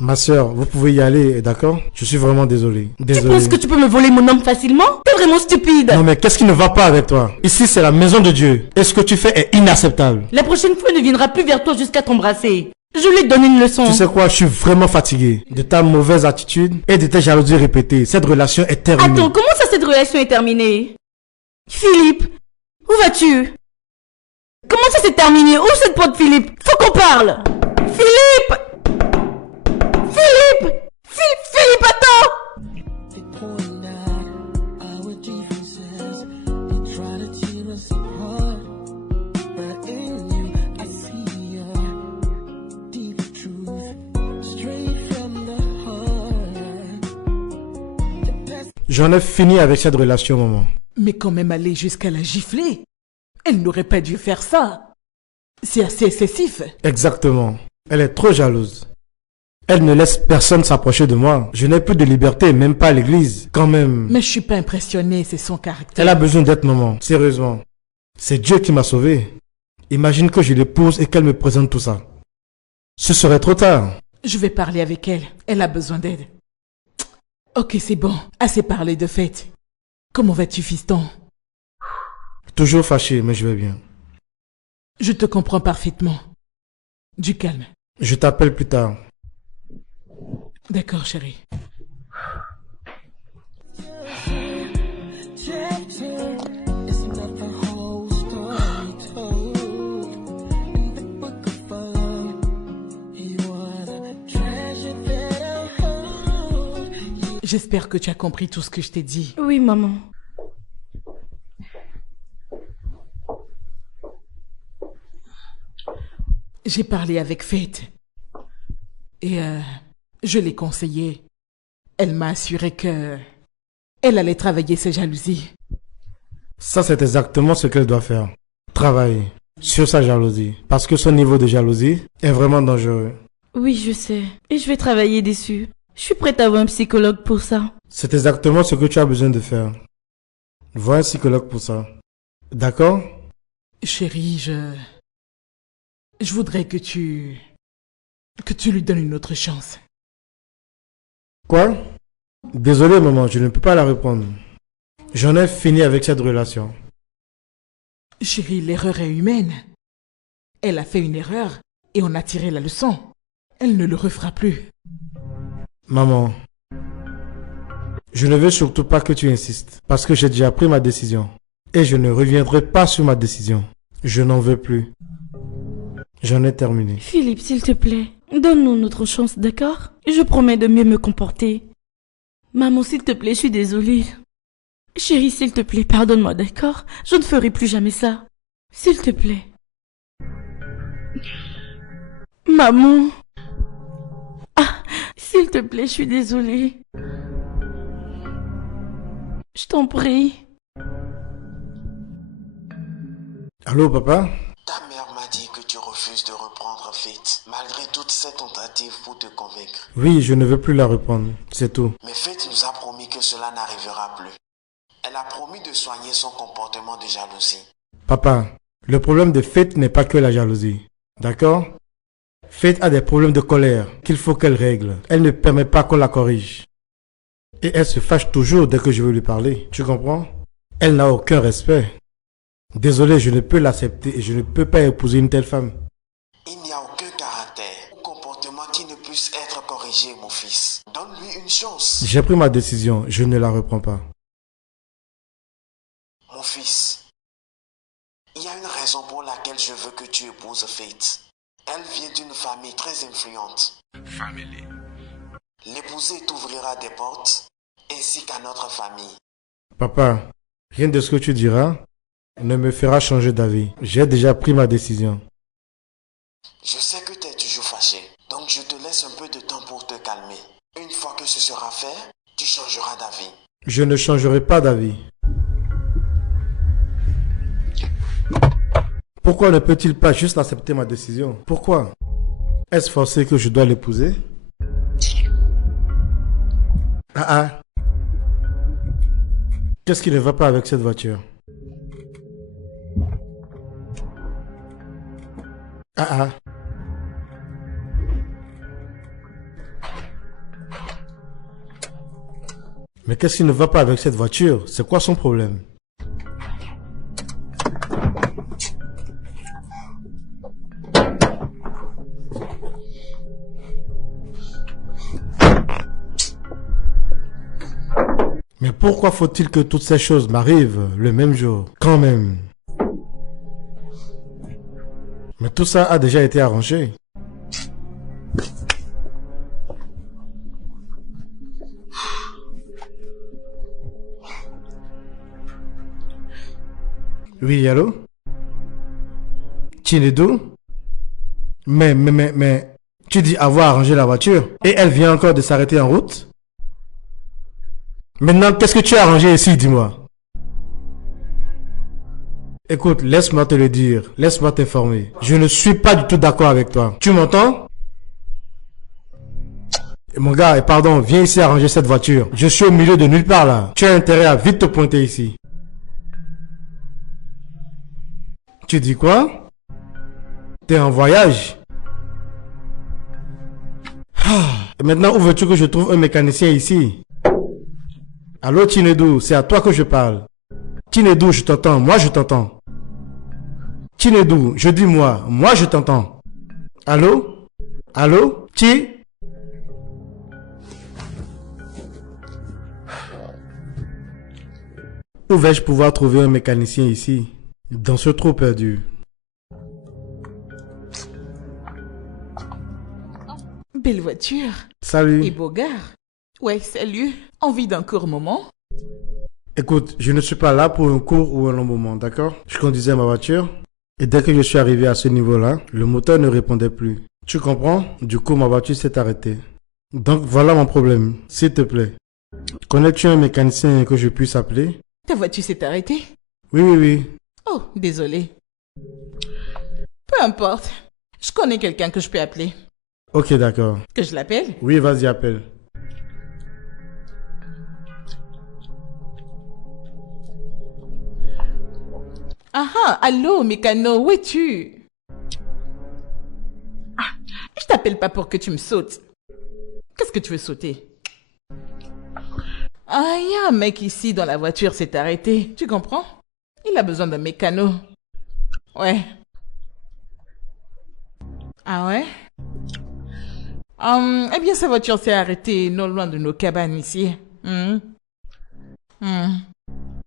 Ma sœur, vous pouvez y aller, d'accord? Je suis vraiment désolé. Tu penses que tu peux me voler mon homme facilement? T'es vraiment stupide. Non mais qu'est-ce qui ne va pas avec toi? Ici c'est la maison de Dieu. Et ce que tu fais est inacceptable. La prochaine fois, il ne viendra plus vers toi jusqu'à t'embrasser. Je lui donne une leçon. Tu sais quoi, je suis vraiment fatigué de ta mauvaise attitude et de tes jalousies répétées. Cette relation est terminée. Attends, comment ça cette relation est terminée? Philippe, où vas-tu? Comment ça s'est terminé? Où cette pote Philippe? Faut qu'on parle. Philippe! Philippe! Philippe, attends! J'en ai fini avec cette relation, maman. Mais quand même aller jusqu'à la gifler. Elle n'aurait pas dû faire ça. C'est assez excessif. Exactement. Elle est trop jalouse. Elle ne laisse personne s'approcher de moi. Je n'ai plus de liberté, même pas à l'église. Quand même. Mais je suis pas impressionné, c'est son caractère. Elle a besoin d'être maman, sérieusement. C'est Dieu qui m'a sauvé. Imagine que je l'épouse et qu'elle me présente tout ça. Ce serait trop tard. Je vais parler avec elle. Elle a besoin d'aide. Ok, c'est bon. Assez parlé de fête. Comment vas-tu, fiston? Toujours fâché, mais je vais bien. Je te comprends parfaitement. Du calme. Je t'appelle plus tard. D'accord, chérie. J'espère que tu as compris tout ce que je t'ai dit. Oui, maman. J'ai parlé avec Faith. Et je l'ai conseillée. Elle m'a assuré que elle allait travailler ses jalousies. Ça, c'est exactement ce qu'elle doit faire. Travailler sur sa jalousie. Parce que son niveau de jalousie est vraiment dangereux. Oui, je sais. Et je vais travailler dessus. Je suis prête à voir un psychologue pour ça. C'est exactement ce que tu as besoin de faire. Vois un psychologue pour ça. D'accord? Chérie, je voudrais que tu lui donnes une autre chance. Quoi? Désolé, maman, je ne peux pas la reprendre. J'en ai fini avec cette relation. Chérie, l'erreur est humaine. Elle a fait une erreur et on a tiré la leçon. Elle ne le refera plus. Maman, je ne veux surtout pas que tu insistes, parce que j'ai déjà pris ma décision. Et je ne reviendrai pas sur ma décision. Je n'en veux plus. J'en ai terminé. Philippe, s'il te plaît, donne-nous notre chance, d'accord? Je promets de mieux me comporter. Maman, s'il te plaît, je suis désolée. Chérie, s'il te plaît, pardonne-moi, d'accord? Je ne ferai plus jamais ça. S'il te plaît. Maman. Ah, s'il te plaît, je suis désolée. Je t'en prie. Allô, papa? Ta mère m'a dit que tu refuses de reprendre Faith, malgré toutes ces tentatives pour te convaincre. Oui, je ne veux plus la reprendre, c'est tout. Mais Faith nous a promis que cela n'arrivera plus. Elle a promis de soigner son comportement de jalousie. Papa, le problème de Faith n'est pas que la jalousie, d'accord? Faith a des problèmes de colère qu'il faut qu'elle règle. Elle ne permet pas qu'on la corrige. Et elle se fâche toujours dès que je veux lui parler, tu comprends? Elle n'a aucun respect. Désolé, je ne peux l'accepter et je ne peux pas épouser une telle femme. Il n'y a aucun caractère ou comportement qui ne puisse être corrigé, mon fils. Donne-lui une chance. J'ai pris ma décision, je ne la reprends pas. Mon fils, il y a une raison pour laquelle je veux que tu épouses Faith. Elle vient d'une famille très influente. Family. L'épouser t'ouvrira des portes, ainsi qu'à notre famille. Papa, rien de ce que tu diras ne me fera changer d'avis. J'ai déjà pris ma décision. Je sais que tu es toujours fâché, donc je te laisse un peu de temps pour te calmer. Une fois que ce sera fait, tu changeras d'avis. Je ne changerai pas d'avis. Pourquoi ne peut-il pas juste accepter ma décision? Pourquoi? Est-ce forcé que je dois l'épouser? Ah. Qu'est-ce qui ne va pas avec cette voiture? Ah ah. Mais qu'est-ce qui ne va pas avec cette voiture? C'est quoi son problème? Mais pourquoi faut-il que toutes ces choses m'arrivent le même jour? Quand même. Mais tout ça a déjà été arrangé. Oui, allô? Chinedu? Mais, tu dis avoir arrangé la voiture et elle vient encore de s'arrêter en route? Maintenant, qu'est-ce que tu as arrangé ici, dis-moi? Écoute, laisse-moi te le dire, laisse-moi t'informer. Je ne suis pas du tout d'accord avec toi. Tu m'entends? Mon gars, pardon, viens ici arranger cette voiture. Je suis au milieu de nulle part là. Tu as intérêt à vite te pointer ici. Tu dis quoi? T'es en voyage? Et maintenant, où veux-tu que je trouve un mécanicien ici? Allô, Chinedu, c'est à toi que je parle. Chinedu, je t'entends, moi je t'entends. Chinedu, je dis moi je t'entends. Allô? Allô? Chi? Où vais-je pouvoir trouver un mécanicien ici? Dans ce trou perdu. Belle voiture. Salut. Et beau gars. Ouais, salut. Envie d'un court moment? Écoute, je ne suis pas là pour un court ou un long moment, d'accord? Je conduisais ma voiture et dès que je suis arrivé à ce niveau-là, le moteur ne répondait plus. Tu comprends? Du coup, ma voiture s'est arrêtée. Donc voilà mon problème, s'il te plaît. Connais-tu un mécanicien que je puisse appeler? Ta voiture s'est arrêtée? Oui. Oh, désolé. Peu importe. Je connais quelqu'un que je peux appeler. Ok, d'accord. Que je l'appelle? Oui, vas-y, appelle. Ah, allô, mécano, où es-tu? Ah, je t'appelle pas pour que tu me sautes. Qu'est-ce que tu veux sauter? Ah, il y a un mec ici dans la voiture s'est arrêté. Tu comprends? Il a besoin d'un mécano. Ouais. Ah ouais? Eh bien, sa voiture s'est arrêtée non loin de nos cabanes ici.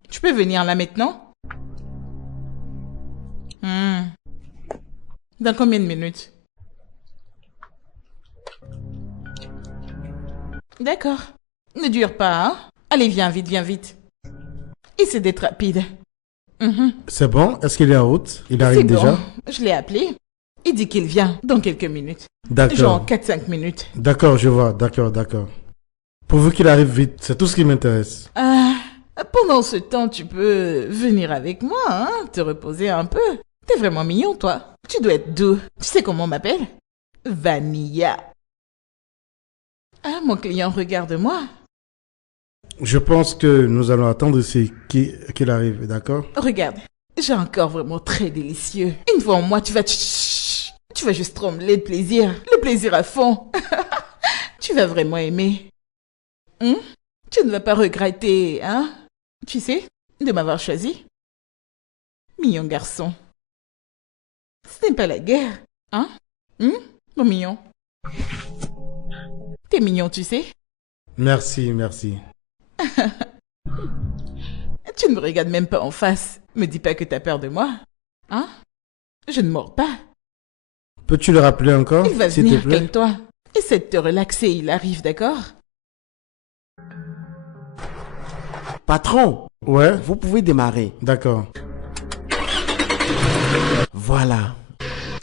Tu peux venir là maintenant? Dans combien de minutes? D'accord. Ne dure pas, hein? Allez, viens vite. Essaie d'être rapide. C'est bon? Est-ce qu'il est en route? Il arrive déjà? Bon. Je l'ai appelé. Il dit qu'il vient dans quelques minutes. D'accord. Genre 4-5 minutes. D'accord, je vois. D'accord. Pourvu qu'il arrive vite, c'est tout ce qui m'intéresse. Pendant ce temps, tu peux venir avec moi, hein? Te reposer un peu. T'es vraiment mignon, toi. Tu dois être doux. Tu sais comment on m'appelle? Vanilla. Ah, mon client, regarde-moi. Je pense que nous allons attendre ici qu'il arrive, d'accord? Regarde, j'ai un corps vraiment très délicieux. Une fois en moi, tu vas juste trembler de plaisir. Le plaisir à fond. Tu vas vraiment aimer. Tu ne vas pas regretter, hein? Tu sais, de m'avoir choisi. Mignon garçon. Ce n'est pas la guerre, hein? Mon mignon. T'es mignon, tu sais? Merci. Tu ne me regardes même pas en face. Me dis pas que t'as peur de moi. Hein? Je ne mords pas. Peux-tu le rappeler encore, Il va s'il te venir, plaît? calme-toi. Essaie de te relaxer, il arrive, d'accord? Patron, Ouais, vous pouvez démarrer. d'accord. Voilà.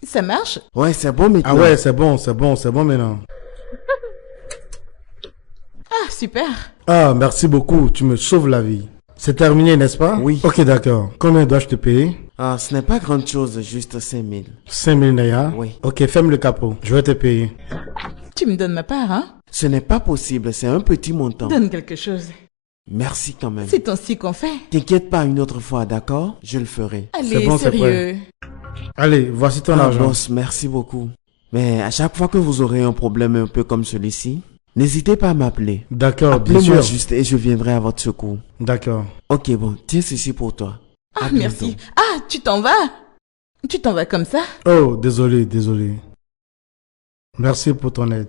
Ça marche? Ouais, c'est bon maintenant. Ah ouais, c'est bon maintenant. Ah, super. Ah, merci beaucoup, tu me sauves la vie. C'est terminé, n'est-ce pas? Oui. Ok, d'accord. Combien dois-je te payer? Ah, ce n'est pas grand chose, juste 5000. 5000 Naya? Oui. Ok, ferme le capot. Je vais te payer. Tu me donnes ma part, hein? Ce n'est pas possible, c'est un petit montant. Donne quelque chose. Merci quand même. C'est ainsi qu'on fait. T'inquiète pas une autre fois, d'accord? Je le ferai. Allez, bon, c'est sérieux. Allez, voici ton argent. Boss, merci beaucoup. Mais à chaque fois que vous aurez un problème un peu comme celui-ci, n'hésitez pas à m'appeler. D'accord, bien Appelez-moi sûr. juste et je viendrai à votre secours. D'accord. Ok, bon, tiens ceci pour toi. Ah, À bientôt. merci. Ah, tu t'en vas? Tu t'en vas comme ça? Oh, désolé. Merci pour ton aide.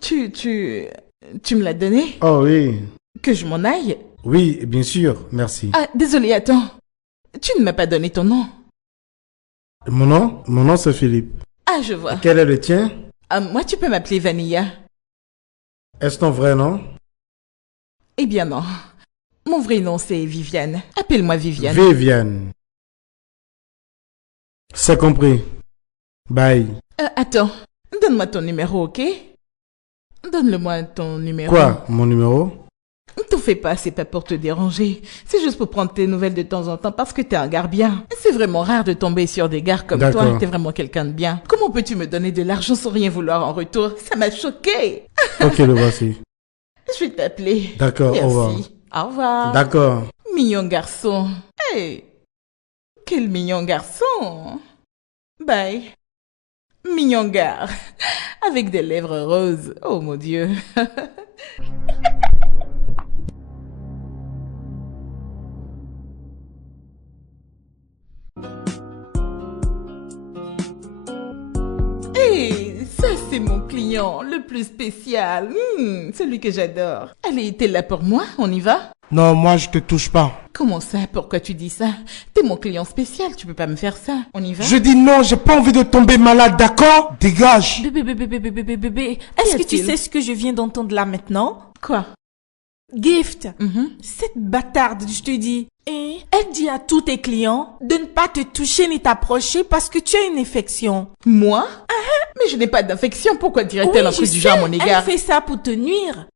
Tu me l'as donné? Oh oui. Que je m'en aille? Oui, bien sûr, merci. Ah, désolé, attends. Tu ne m'as pas donné ton nom. Mon nom c'est Philippe. Ah, je vois. Quel est le tien? Ah, moi, tu peux m'appeler Vanilla. Est-ce ton vrai nom? Eh bien non. Mon vrai nom, c'est Viviane. Appelle-moi Viviane. Viviane. C'est compris. Bye. Attends, donne-moi ton numéro, ok? Donne-le-moi ton numéro. Quoi? Mon numéro? T'en fais pas, c'est pas pour te déranger. C'est juste pour prendre tes nouvelles de temps en temps parce que t'es un gars bien. C'est vraiment rare de tomber sur des gars comme toi. D'accord. T'es vraiment quelqu'un de bien. Comment peux-tu me donner de l'argent sans rien vouloir en retour? Ça m'a choqué. Ok, le voici. Je vais t'appeler. D'accord, Merci. au revoir. Au revoir. D'accord. Mignon garçon. Hey, quel mignon garçon. Bye. Mignon gars. Avec des lèvres roses. Oh mon Dieu. Hey, ça c'est mon client, le plus spécial. Celui que j'adore. Allez, t'es là pour moi? On y va? Non, moi, je te touche pas. Comment ça? Pourquoi tu dis ça? T'es mon client spécial, tu peux pas me faire ça. On y va? Je dis non, j'ai pas envie de tomber malade, d'accord? Dégage. Bébé, est-ce que tu a-t-il? sais ce que je viens d'entendre là maintenant? Quoi? Gift, Mhm. cette bâtarde, je te dis, elle dit à tous tes clients de ne pas te toucher ni t'approcher parce que tu as une infection. Moi? Mais je n'ai pas d'infection, pourquoi dirait-elle un je truc du genre à mon sais, égard? elle fait ça pour te nuire.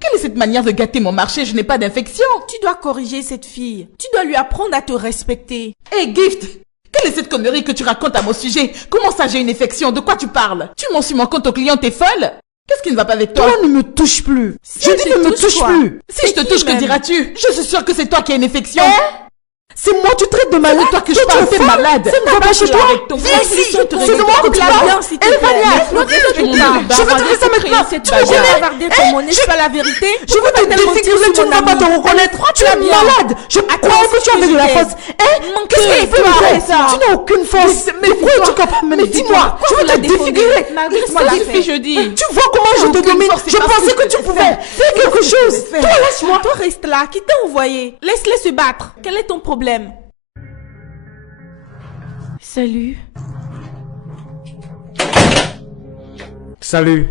Quelle est cette manière de gâter mon marché? Je n'ai pas d'infection. Tu dois corriger cette fille. Tu dois lui apprendre à te respecter. Hé, Gift! Quelle est cette connerie que tu racontes à mon sujet? Comment ça j'ai une infection? De quoi tu parles? Tu m'en suis mon compte aux clients, t'es folle? Qu'est-ce qui ne va pas avec toi? Toi, ne me touche plus. Si elle Je dis te ne me touche, touche quoi? plus. Si je te qui touche, que même? diras-tu? Je suis sûre que c'est toi qui as une infection. C'est moi, tu traites de malade. Toi que je parle, t'es malade. Ça ne va pas chez toi. Avec ton Viens ici. gros client, C'est de moi que tu parles. s'il te Elle plaît. va bien. Laisse-moi dire que Je veux te dire ça maintenant. cette Tu veux bagarre. jamais Bavarder ton mot, n'est-ce pas la vérité? Je veux te défigurer, tu ne vas pas te reconnaître. Tu es malade. Je croyais que tu avais de la force. Qu'est-ce qu'elle fait arrête ça? Tu n'as aucune force. Mais pourquoi tu es capable? Mais dis-moi, tu veux te défigurer. Laisse-moi la Laisse-moi je dis. Tu vois comment je te aucune domine? force, c'est Je parce pensais que que tu je pouvais faire quelque chose. faire. Toi, lâche-moi. Toi, reste là. Qui t'a envoyé? Laisse-les se battre. Quel est ton problème? Salut. Salut.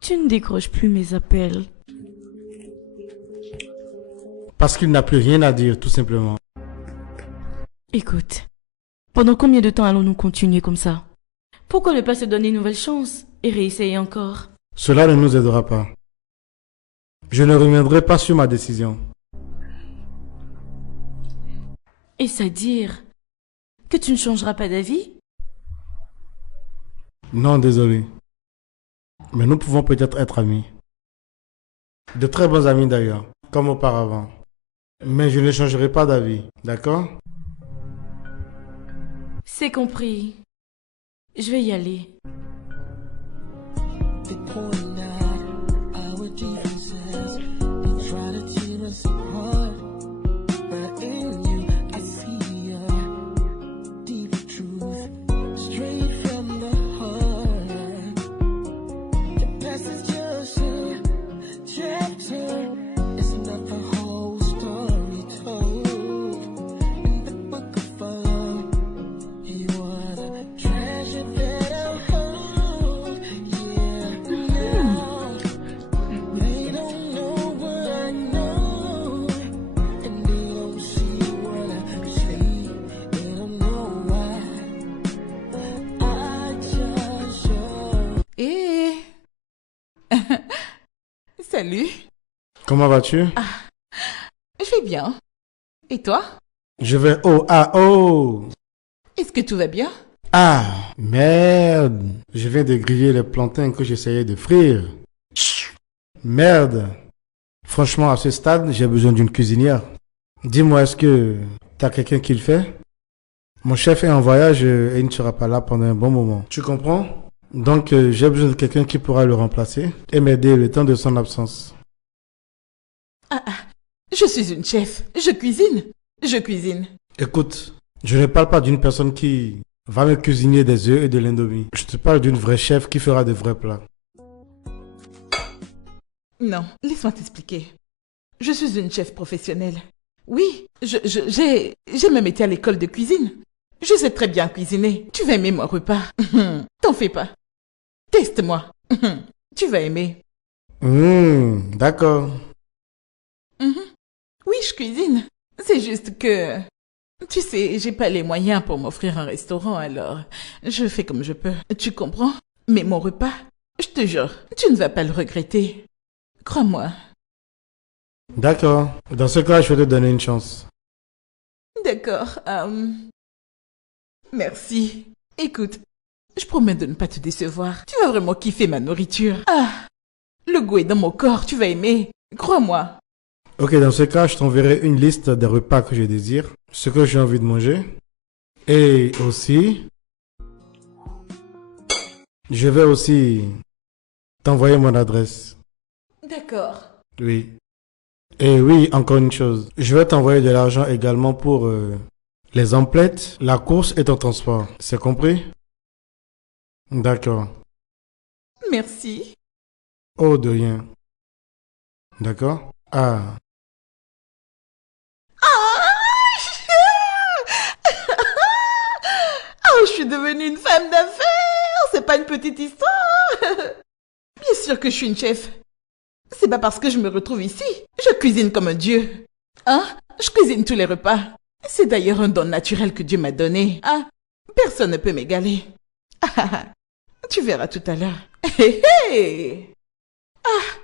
Tu ne décroches plus mes appels. Parce qu'il n'a plus rien à dire, tout simplement. Écoute, pendant combien de temps allons-nous continuer comme ça? Pourquoi ne pas se donner une nouvelle chance et réessayer encore? Cela ne nous aidera pas. Je ne reviendrai pas sur ma décision. Est-ce à dire que tu ne changeras pas d'avis? Non, désolé. Mais nous pouvons peut-être être amis. De très bons amis d'ailleurs, comme auparavant. Mais je ne changerai pas d'avis, d'accord? C'est compris. Je vais y aller. Salut. Comment vas-tu? Je vais bien. Et toi? Je vais oh. Est-ce que tout va bien? Ah, merde. Je viens de griller les plantains que j'essayais de frire. Merde. Franchement, à ce stade, j'ai besoin d'une cuisinière. Dis-moi, est-ce que t'as quelqu'un qui le fait? Mon chef est en voyage et il ne sera pas là pendant un bon moment. Tu comprends? Donc, j'ai besoin de quelqu'un qui pourra le remplacer et m'aider le temps de son absence. Je suis une chef. Je cuisine. Écoute, je ne parle pas d'une personne qui va me cuisiner des œufs et de l'indomie. Je te parle d'une vraie chef qui fera de vrais plats. Non, laisse-moi t'expliquer. Je suis une chef professionnelle. Oui, j'ai même été à l'école de cuisine. Je sais très bien cuisiner. Tu vas aimer mon repas. T'en fais pas. Teste-moi. Tu vas aimer. D'accord. Oui, je cuisine. C'est juste que... Tu sais, j'ai pas les moyens pour m'offrir un restaurant, alors je fais comme je peux. Tu comprends? Mais mon repas, je te jure, tu ne vas pas le regretter. Crois-moi. D'accord. Dans ce cas, je vais te donner une chance. D'accord. Merci. Écoute, je promets de ne pas te décevoir. Tu vas vraiment kiffer ma nourriture. Le goût est dans mon corps, tu vas aimer. Crois-moi. Ok, dans ce cas, je t'enverrai une liste des repas que je désire, ce que j'ai envie de manger. Et aussi, je vais aussi t'envoyer mon adresse. D'accord. Oui. Et oui, encore une chose. Je vais t'envoyer de l'argent également pour les emplettes, la course et ton transport. C'est compris? D'accord. Merci. Oh, de rien. D'accord? Oh, je suis devenue une femme d'affaires. C'est pas une petite histoire. Bien sûr que je suis une chef. C'est pas parce que je me retrouve ici. Je cuisine comme un dieu. Je cuisine tous les repas. C'est d'ailleurs un don naturel que Dieu m'a donné. Personne ne peut m'égaler. Tu verras tout à l'heure.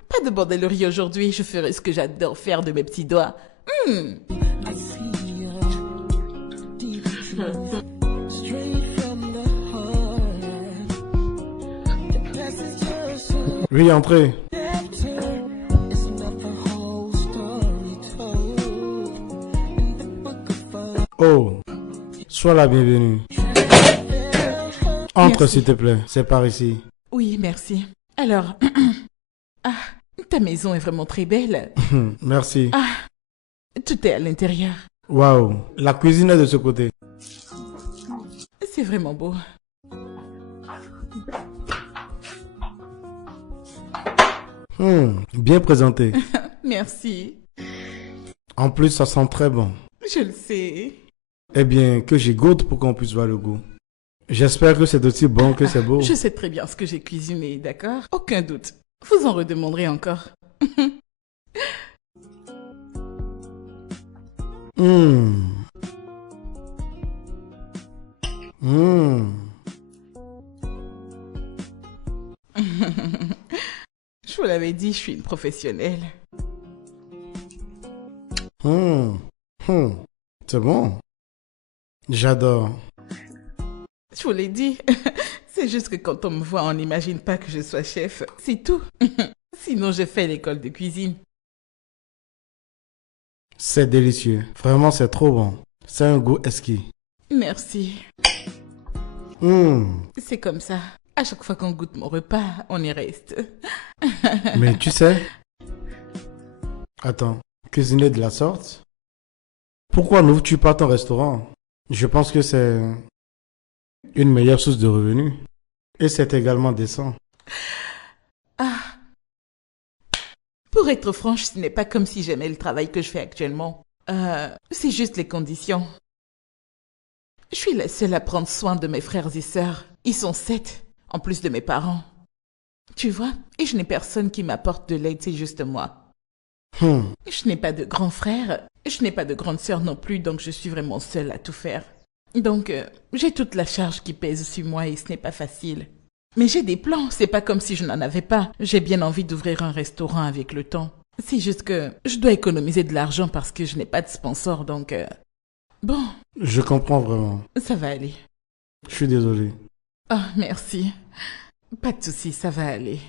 Pas de bordellerie aujourd'hui. Je ferai ce que j'adore faire de mes petits doigts. Oui, entrez. Oh, sois la bienvenue. Entre, Merci. s'il te plaît. C'est par ici. Oui, merci. Alors, ta maison est vraiment très belle. Merci. Tout est à l'intérieur. Waouh, la cuisine est de ce côté. C'est vraiment beau. Bien présenté. Merci. En plus, ça sent très bon. Je le sais. Eh bien, que j'y goûte pour qu'on puisse voir le goût. J'espère que c'est aussi bon que c'est beau. Je sais très bien ce que j'ai cuisiné, d'accord? Aucun doute. Vous en redemanderez encore. Je vous l'avais dit, je suis une professionnelle. C'est bon. J'adore. Je vous l'ai dit. C'est juste que quand on me voit, on n'imagine pas que je sois chef. C'est tout. Sinon, j'ai fait l'école de cuisine. C'est délicieux. Vraiment, c'est trop bon. C'est un goût exquis. Merci. C'est comme ça. À chaque fois qu'on goûte mon repas, on y reste. Mais tu sais... Attends, cuisiner de la sorte? Pourquoi n'ouvres-tu pas ton restaurant? Je pense que c'est une meilleure source de revenus. Et c'est également décent. Pour être franche, ce n'est pas comme si j'aimais le travail que je fais actuellement. C'est juste les conditions. Je suis la seule à prendre soin de mes frères et sœurs. Ils sont 7, en plus de mes parents. Tu vois, et je n'ai personne qui m'apporte de l'aide, c'est juste moi. Je n'ai pas de grand frère, je n'ai pas de grande sœur non plus, donc je suis vraiment seule à tout faire. Donc, j'ai toute la charge qui pèse sur moi et ce n'est pas facile. Mais j'ai des plans, c'est pas comme si je n'en avais pas. J'ai bien envie d'ouvrir un restaurant avec le temps. C'est juste que je dois économiser de l'argent parce que je n'ai pas de sponsor, donc... Bon, Je comprends vraiment. ça va aller. Je suis désolé. Oh, merci. Pas de souci, ça va aller.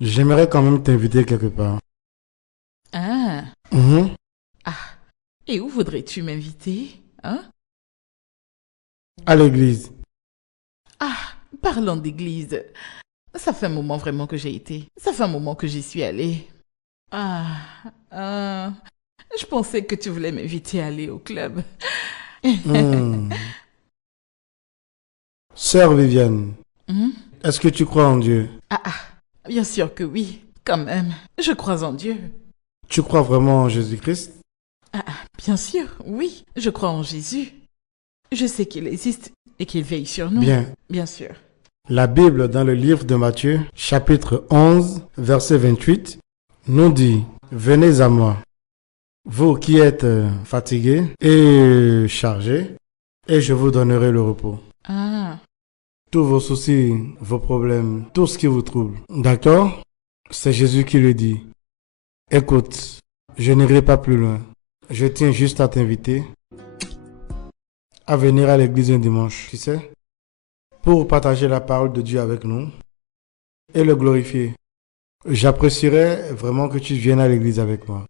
J'aimerais quand même t'inviter quelque part. Ah, Mhm. et où voudrais-tu m'inviter? Hein? À l'église. Ah, parlons d'église. Ça fait un moment vraiment que j'ai été. Ça fait un moment que j'y suis allée. Je pensais que tu voulais m'inviter à aller au club. Hmm. Sœur Viviane, est-ce que tu crois en Dieu? Bien sûr que oui, quand même. Je crois en Dieu. Tu crois vraiment en Jésus-Christ? Bien sûr, oui. Je crois en Jésus. Je sais qu'il existe et qu'il veille sur nous. Bien. Bien sûr. La Bible, dans le livre de Matthieu, chapitre 11, verset 28, nous dit: Venez à moi, vous qui êtes fatigués et chargés, et je vous donnerai le repos. Tous vos soucis, vos problèmes, tout ce qui vous trouble. D'accord? C'est Jésus qui le dit. Écoute, je n'irai pas plus loin. Je tiens juste à t'inviter à venir à l'église un dimanche, tu sais, pour partager la parole de Dieu avec nous et le glorifier. J'apprécierais vraiment que tu viennes à l'église avec moi.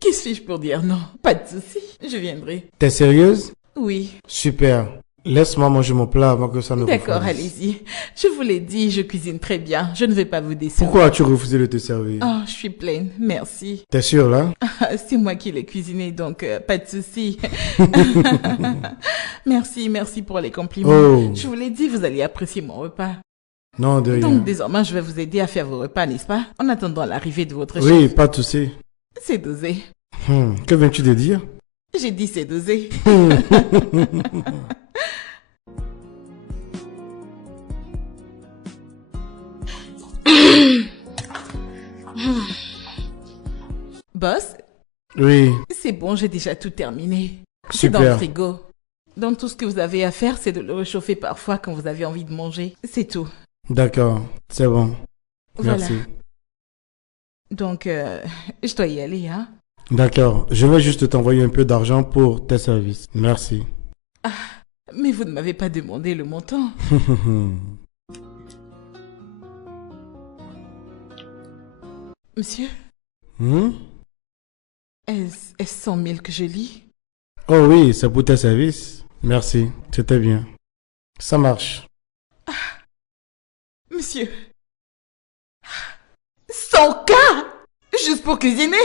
Qui suis-je pour dire non? Pas de souci, je viendrai. T'es sérieuse? Oui. Super. Laisse-moi manger mon plat avant que ça ne D'accord, refroidisse. allez-y. Je vous l'ai dit, je cuisine très bien. Je ne vais pas vous décevoir. Pourquoi as-tu refusé de te servir? Oh, je suis pleine, merci. T'es sûre là? C'est moi qui l'ai cuisiné, donc pas de souci. Merci pour les compliments. Oh. Je vous l'ai dit, vous allez apprécier mon repas. Non, de rien. Donc désormais, je vais vous aider à faire vos repas, n'est-ce pas? En attendant l'arrivée de votre Oui, chef. pas de souci. C'est dosé. Que viens-tu de dire? J'ai dit c'est dosé. Boss, Oui, c'est bon, j'ai déjà tout terminé. C'est dans le super. frigo. Donc tout ce que vous avez à faire, c'est de le réchauffer parfois quand vous avez envie de manger. C'est tout. D'accord, c'est bon. Voilà. Merci. Donc, je dois y aller, hein. D'accord, je vais juste t'envoyer un peu d'argent pour tes services. Merci. Mais vous ne m'avez pas demandé le montant. Monsieur, est-ce 100 000 que je lis? Oh oui, c'est pour tes services. Merci, c'était bien. Ça marche. Monsieur, 100K juste pour cuisiner?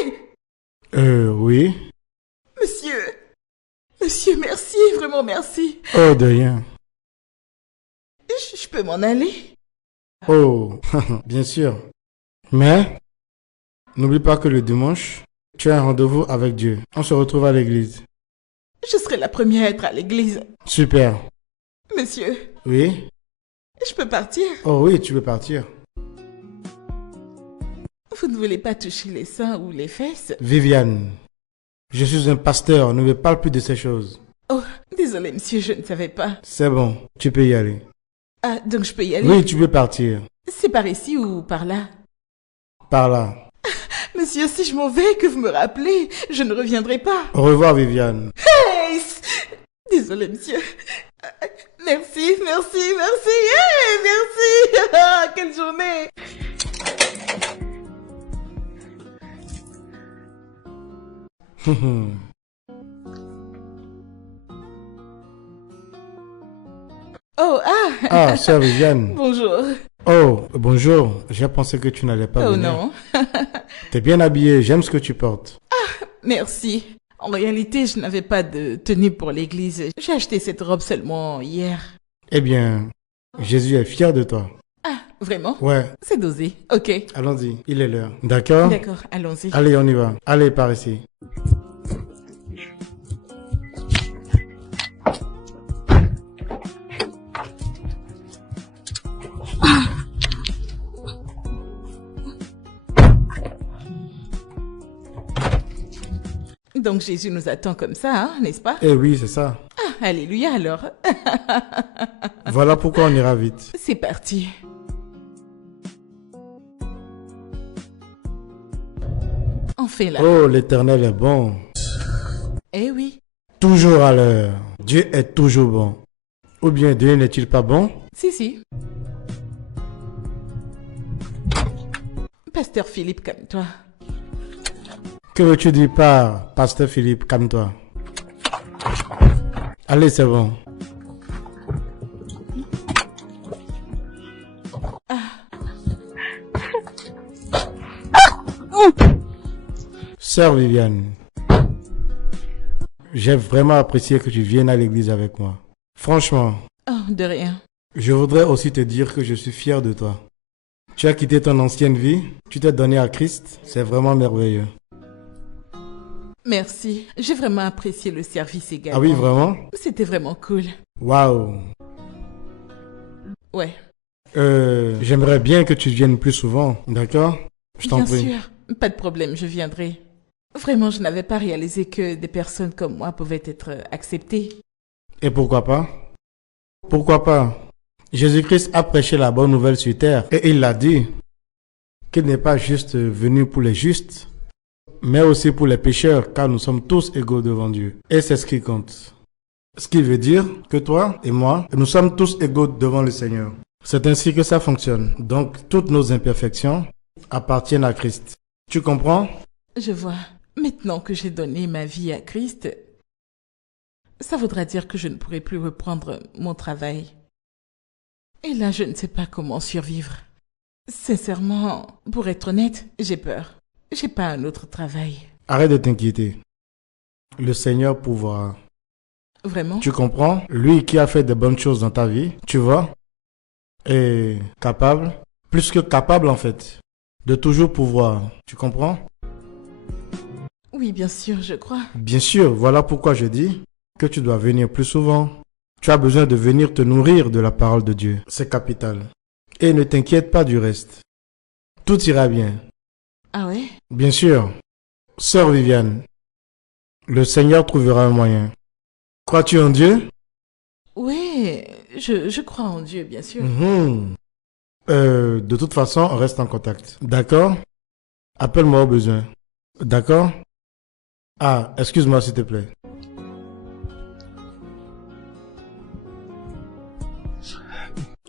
Oui. Monsieur, merci, vraiment merci. Oh, de rien. Je peux m'en aller? Oh, bien sûr. Mais, n'oublie pas que le dimanche, tu as un rendez-vous avec Dieu. On se retrouve à l'église. Je serai la première à être à l'église. Super. Monsieur, Oui? je peux partir? Oh oui, tu peux partir. Vous ne voulez pas toucher les seins ou les fesses? Viviane, je suis un pasteur, ne me parle plus de ces choses. Oh, désolé monsieur, je ne savais pas. C'est bon, tu peux y aller. Ah, donc je peux y aller? Oui, tu peux partir. C'est par ici ou par là? Par là. Monsieur, si je m'en vais, que vous me rappelez, je ne reviendrai pas. Au revoir, Viviane. Hey! Désolé monsieur. Merci. Hey, merci. Ah, quelle journée. Oh, Ah, sœur Viviane. Bonjour. Oh, bonjour. J'ai pensé que tu n'allais pas Oh venir. non. T'es bien habillée, j'aime ce que tu portes. Merci. En réalité, je n'avais pas de tenue pour l'église. J'ai acheté cette robe seulement hier. Eh bien, Jésus est fier de toi. Ah, vraiment? Ouais, C'est dosé. Ok. allons-y, il est l'heure. D'accord? D'accord, allons-y. Allez, on y va. Allez, par ici. Donc Jésus nous attend comme ça, hein, n'est-ce pas? Eh oui, c'est ça. Ah, alléluia alors. Voilà pourquoi on ira vite. C'est parti. On fait là. Oh, l'Éternel est bon. Eh oui. Toujours à l'heure. Dieu est toujours bon. Ou bien Dieu n'est-il pas bon? Si. Pasteur Philippe, calme-toi. Que veux-tu dire par Pasteur Philippe, calme-toi? Allez, c'est bon. Sœur Viviane, j'ai vraiment apprécié que tu viennes à l'église avec moi. Franchement, Oh, de rien. je voudrais aussi te dire que je suis fier de toi. Tu as quitté ton ancienne vie, tu t'es donné à Christ, c'est vraiment merveilleux. Merci. J'ai vraiment apprécié le service également. Ah oui, vraiment? C'était vraiment cool. Waouh. Ouais. J'aimerais bien que tu viennes plus souvent, d'accord? Je t'en Bien prie. sûr. Pas de problème, je viendrai. Vraiment, je n'avais pas réalisé que des personnes comme moi pouvaient être acceptées. Et pourquoi pas? Pourquoi pas? Jésus-Christ a prêché la bonne nouvelle sur terre et il l'a dit qu'il n'est pas juste venu pour les justes, mais aussi pour les pécheurs, car nous sommes tous égaux devant Dieu. Et c'est ce qui compte. Ce qui veut dire que toi et moi, nous sommes tous égaux devant le Seigneur. C'est ainsi que ça fonctionne. Donc, toutes nos imperfections appartiennent à Christ. Tu comprends? Je vois. Maintenant que j'ai donné ma vie à Christ, ça voudra dire que je ne pourrai plus reprendre mon travail. Et là, je ne sais pas comment survivre. Sincèrement, pour être honnête, j'ai peur. J'ai pas un autre travail. Arrête de t'inquiéter. Le Seigneur pourvoira. Vraiment? Tu comprends? Lui qui a fait de bonnes choses dans ta vie, tu vois, est capable, plus que capable en fait, de toujours pouvoir. Tu comprends? Oui, bien sûr, je crois. Bien sûr, voilà pourquoi je dis que tu dois venir plus souvent. Tu as besoin de venir te nourrir de la parole de Dieu. C'est capital. Et ne t'inquiète pas du reste. Tout ira bien. Ah ouais? Bien sûr. Sœur Viviane, le Seigneur trouvera un moyen. Crois-tu en Dieu? Oui, je crois en Dieu, bien sûr. De toute façon, on reste en contact. D'accord? Appelle-moi au besoin. D'accord? Ah, excuse-moi s'il te plaît.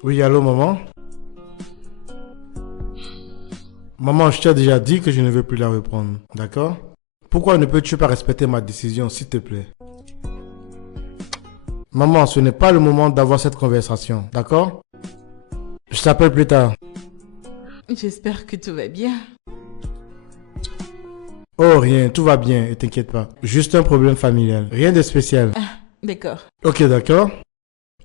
Oui, allô, maman? Maman, je t'ai déjà dit que je ne veux plus la reprendre. D'accord? Pourquoi ne peux-tu pas respecter ma décision, s'il te plaît? Maman, ce n'est pas le moment d'avoir cette conversation. D'accord? Je t'appelle plus tard. J'espère que tout va bien. Oh, rien, tout va bien, et t'inquiète pas. Juste un problème familial. Rien de spécial. Ah, d'accord. Ok, d'accord.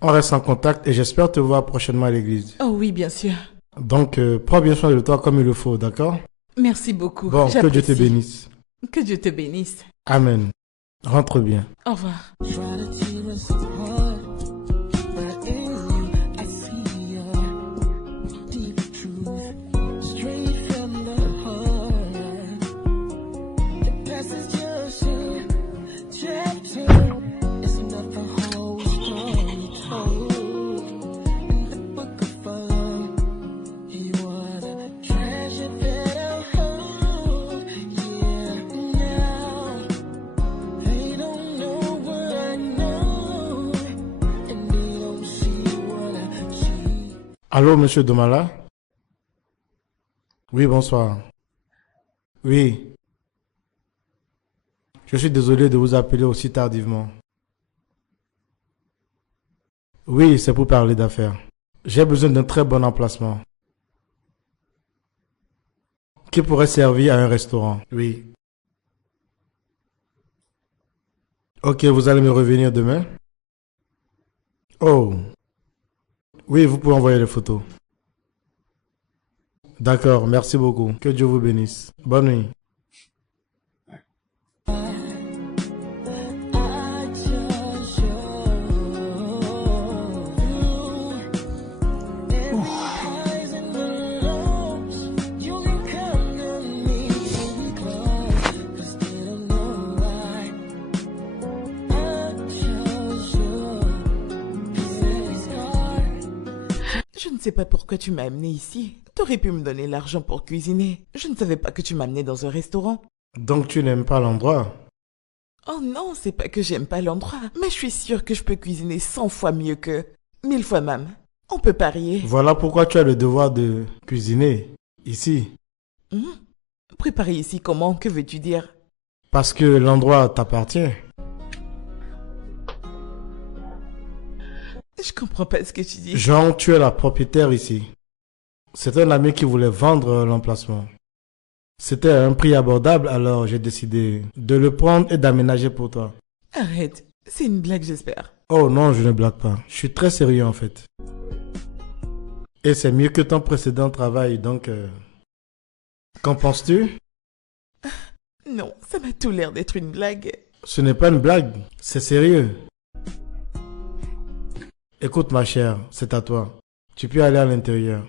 On reste en contact et j'espère te voir prochainement à l'église. Oh oui, bien sûr. Donc, prends bien soin de toi comme il le faut, d'accord? Merci beaucoup. Bon, que Dieu te J'apprécie. bénisse. Que Dieu te bénisse. Amen. Rentre bien. Au revoir. Allô, monsieur Domala? Oui, bonsoir. Oui. Je suis désolé de vous appeler aussi tardivement. Oui, c'est pour parler d'affaires. J'ai besoin d'un très bon emplacement qui pourrait servir à un restaurant. Oui. Ok, vous allez me revenir demain? Oh. Oui, vous pouvez envoyer les photos. D'accord, merci beaucoup. Que Dieu vous bénisse. Bonne nuit. Je ne sais pas pourquoi tu m'as amené ici. T'aurais pu me donner l'argent pour cuisiner. Je ne savais pas que tu m'amenais dans un restaurant. Donc tu n'aimes pas l'endroit? Oh non, c'est pas que j'aime pas l'endroit, mais je suis sûre que je peux cuisiner 100 fois mieux que 1000 fois même. On peut parier. Voilà pourquoi tu as le devoir de cuisiner ici. Préparer ici comment? Que veux-tu dire? Parce que l'endroit t'appartient. Je comprends pas ce que tu dis. Jean, tu es la propriétaire ici. C'est un ami qui voulait vendre l'emplacement. C'était à un prix abordable, alors j'ai décidé de le prendre et d'aménager pour toi. Arrête, c'est une blague, j'espère. Oh non, je ne blague pas. Je suis très sérieux en fait. Et c'est mieux que ton précédent travail, donc... Qu'en penses-tu? Non, ça m'a tout l'air d'être une blague. Ce n'est pas une blague, c'est sérieux. Écoute ma chère, c'est à toi. Tu peux aller à l'intérieur.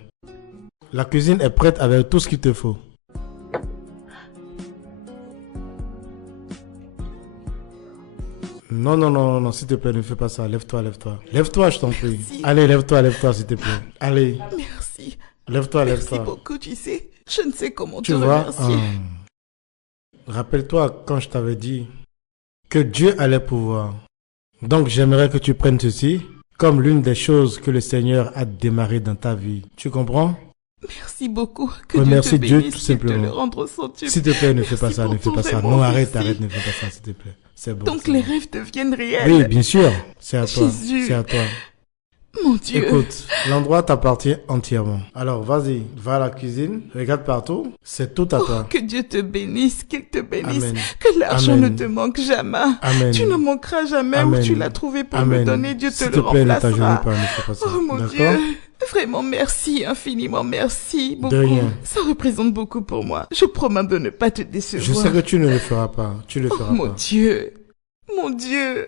La cuisine est prête avec tout ce qu'il te faut. Non, non, non, non, s'il te plaît, ne fais pas ça. Lève-toi, lève-toi. Lève-toi, je t'en prie. Merci. Allez, lève-toi, s'il te plaît. Allez, Merci. lève-toi, Merci lève-toi. beaucoup, tu sais. Je ne sais comment Tu te vois, remercier. rappelle-toi quand je t'avais dit que Dieu allait pouvoir. Donc, j'aimerais que tu prennes ceci comme l'une des choses que le Seigneur a démarré dans ta vie. Tu comprends? Merci beaucoup. Que Remercie Dieu te Dieu, bénisse tout et te simplement. le rendre centuple. S'il te plaît, ne fais pas Merci ça, ne fais beaucoup, pas ça. vraiment, Non, arrête, merci. arrête, ne fais pas ça, s'il te plaît. C'est bon. Donc c'est les bon. rêves deviennent réels. Oui, bien sûr, c'est à toi. Jésus. C'est à toi. Mon Dieu. Écoute, l'endroit t'appartient entièrement. Alors, vas-y, va à la cuisine, regarde partout, c'est tout à Oh, toi. que Dieu te bénisse, qu'il te bénisse. Amen. Que l'argent Amen. ne te manque jamais. Amen. Tu ne manqueras jamais Amen. où tu l'as trouvé pour Amen. me donner. Dieu te S'il le te plaît, ne remplacera. t'agenouille pas, ne fais pas ça. Oh mon D'accord? Dieu. Vraiment merci, infiniment merci. Beaucoup. De rien. Ça représente beaucoup pour moi. Je promets de ne pas te décevoir. Je sais que tu ne le feras pas. Tu le Oh feras mon pas. Dieu. Mon Dieu.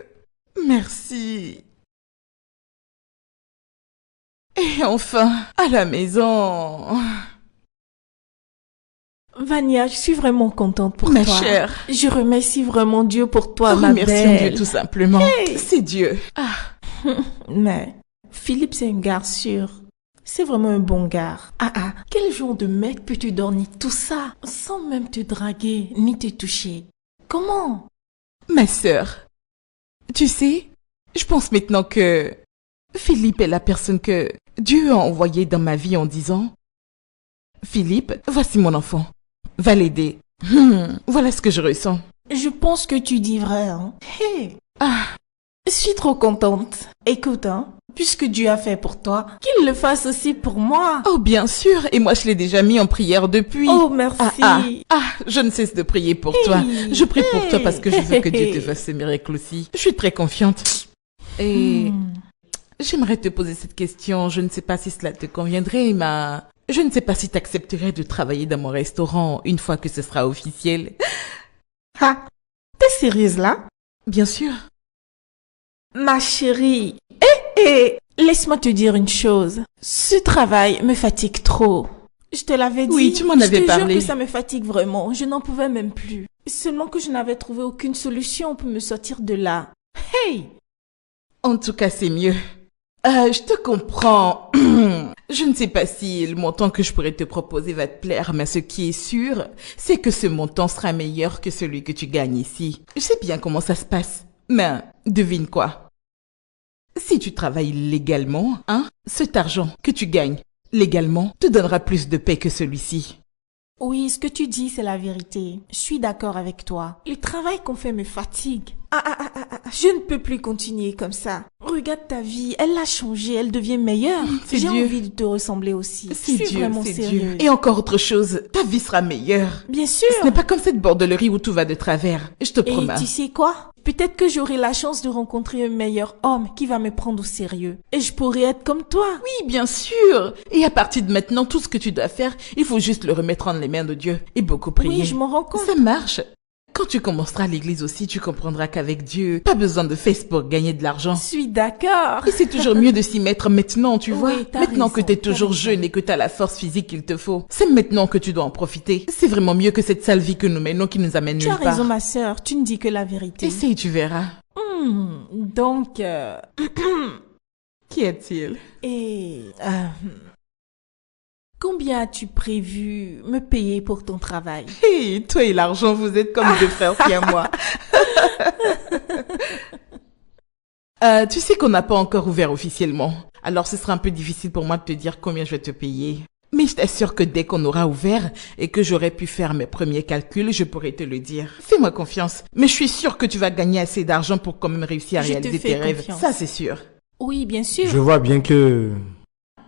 Merci. Et enfin, à la maison. Vania, je suis vraiment contente pour Ma toi. chère. Je remercie vraiment Dieu pour toi, ma Remercions belle. Dieu tout simplement. Hey. C'est Dieu. Mais Philippe, c'est un gars sûr. C'est vraiment un bon gars. Quel genre de mec peut te donner tout ça sans même te draguer ni te toucher? Comment? Ma sœur, tu sais, je pense maintenant que Philippe est la personne que Dieu a envoyée dans ma vie en disant « Philippe, voici mon enfant. Va l'aider. Voilà ce que je ressens. Je pense que tu dis vrai, hein? Hey! Ah, Je suis trop contente. Écoute, hein, puisque Dieu a fait pour toi, qu'il le fasse aussi pour moi. oh bien sûr, et moi je l'ai déjà mis en prière depuis. Oh, merci. Je ne cesse de prier pour toi. Je prie pour toi parce que je veux que Dieu te fasse ce miracle aussi. Je suis très confiante. Et j'aimerais te poser cette question. Je ne sais pas si cela te conviendrait, mais je ne sais pas si tu accepterais de travailler dans mon restaurant une fois que ce sera officiel. Ah, t'es sérieuse là? Bien sûr. Ma chérie, laisse-moi te dire une chose. Ce travail me fatigue trop. Je te l'avais dit. Oui, tu m'en avais Je te parlé. jure que ça me fatigue vraiment. Je n'en pouvais même plus. Seulement que je n'avais trouvé aucune solution pour me sortir de là. Hey! En tout cas, c'est mieux. Je te comprends. Je ne sais pas si le montant que je pourrais te proposer va te plaire, mais ce qui est sûr, c'est que ce montant sera meilleur que celui que tu gagnes ici. Je sais bien comment ça se passe. Mais devine quoi? Si tu travailles légalement, cet argent que tu gagnes légalement te donnera plus de paix que celui-ci. Oui, ce que tu dis, c'est la vérité. Je suis d'accord avec toi. Le travail qu'on fait me fatigue. Je ne peux plus continuer comme ça. Regarde ta vie, elle a changé, elle devient meilleure. C'est J'ai Dieu. envie de te ressembler aussi. C'est Je suis vraiment Dieu. sérieuse. Et encore autre chose, ta vie sera meilleure. Bien sûr. Ce n'est pas comme cette bordellerie où tout va de travers. Je te Et promets. tu sais quoi? Peut-être que j'aurai la chance de rencontrer un meilleur homme qui va me prendre au sérieux. Et je pourrai être comme toi. Oui, bien sûr. Et à partir de maintenant, tout ce que tu dois faire, il faut juste le remettre entre les mains de Dieu et beaucoup prier. Oui, je m'en rends compte. Ça marche. Quand tu commenceras à l'église aussi, tu comprendras qu'avec Dieu, pas besoin de faire pour gagner de l'argent. Je suis d'accord. Et c'est toujours mieux de s'y mettre maintenant, tu vois. Oui, t'as Maintenant que raison, t'es t'as toujours raison. jeune et que t'as la force physique qu'il te faut. C'est maintenant que tu dois en profiter. C'est vraiment mieux que cette sale vie que nous menons qui nous amène Tu nulle as part. raison, ma sœur. Tu ne dis que la vérité. Essaye, tu verras. Donc, Qu'y a-t-il? combien as-tu prévu me payer pour ton travail? Hé, toi et l'argent, vous êtes comme deux frères, à moi. Tu sais qu'on n'a pas encore ouvert officiellement. Alors ce sera un peu difficile pour moi de te dire combien je vais te payer. Mais je t'assure que dès qu'on aura ouvert et que j'aurai pu faire mes premiers calculs, je pourrai te le dire. Fais-moi confiance. Mais je suis sûre que tu vas gagner assez d'argent pour quand même réussir à réaliser tes rêves. Confiance. Ça, c'est sûr. Oui, bien sûr. Je vois bien que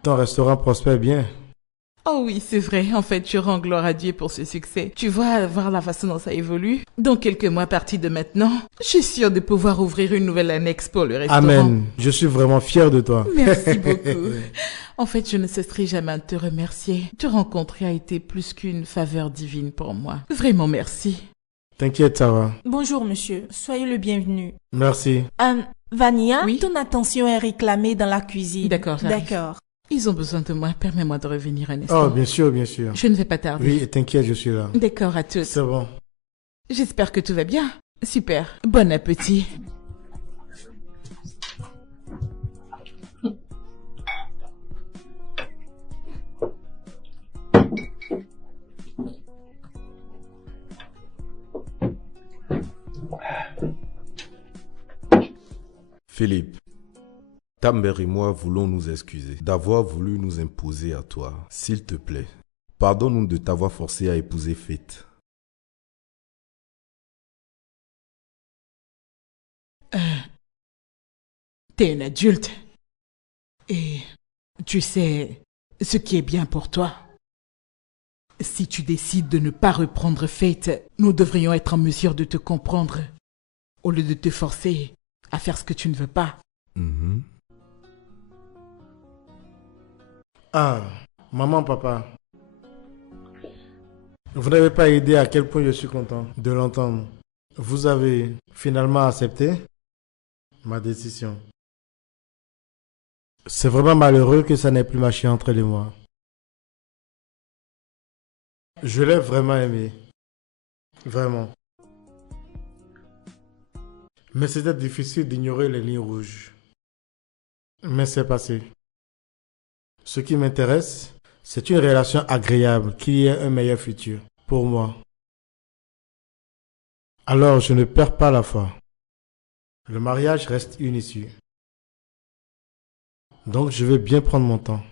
ton restaurant prospère bien. Oh oui, c'est vrai. En fait, je rends gloire à Dieu pour ce succès. Tu vois, voir la façon dont ça évolue. Dans quelques mois à partir de maintenant, je suis sûre de pouvoir ouvrir une nouvelle annexe pour le restaurant. Amen. Je suis vraiment fier de toi. Merci beaucoup. En fait, je ne cesserai jamais de te remercier. Te rencontrer a été plus qu'une faveur divine pour moi. Vraiment merci. T'inquiète, ça va. Bonjour, monsieur. Soyez le bienvenu. Merci. Vania, Oui? ton attention est réclamée dans la cuisine. D'accord, j'arrive. D'accord. Ils ont besoin de moi. Permets-moi de revenir un instant. Oh, bien sûr, bien sûr. Je ne vais pas tarder. Oui, t'inquiète, je suis là. D'accord à toutes. C'est bon. J'espère que tout va bien. Super. Bon appétit. Philippe, ta mère et moi voulons nous excuser d'avoir voulu nous imposer à toi. S'il te plaît, pardonne-nous de t'avoir forcé à épouser Faith. T'es un adulte. Et tu sais ce qui est bien pour toi. Si tu décides de ne pas reprendre Faith, nous devrions être en mesure de te comprendre, au lieu de te forcer à faire ce que tu ne veux pas. Mhm. Ah, maman, papa. Vous n'avez pas idée à quel point je suis content de l'entendre. Vous avez finalement accepté ma décision. C'est vraiment malheureux que ça n'ait plus marché entre les moi. Je l'ai vraiment aimé. Vraiment. Mais c'était difficile d'ignorer les lignes rouges. Mais c'est passé. Ce qui m'intéresse, c'est une relation agréable qui ait un meilleur futur pour moi. Alors je ne perds pas la foi. Le mariage reste une issue. Donc je vais bien prendre mon temps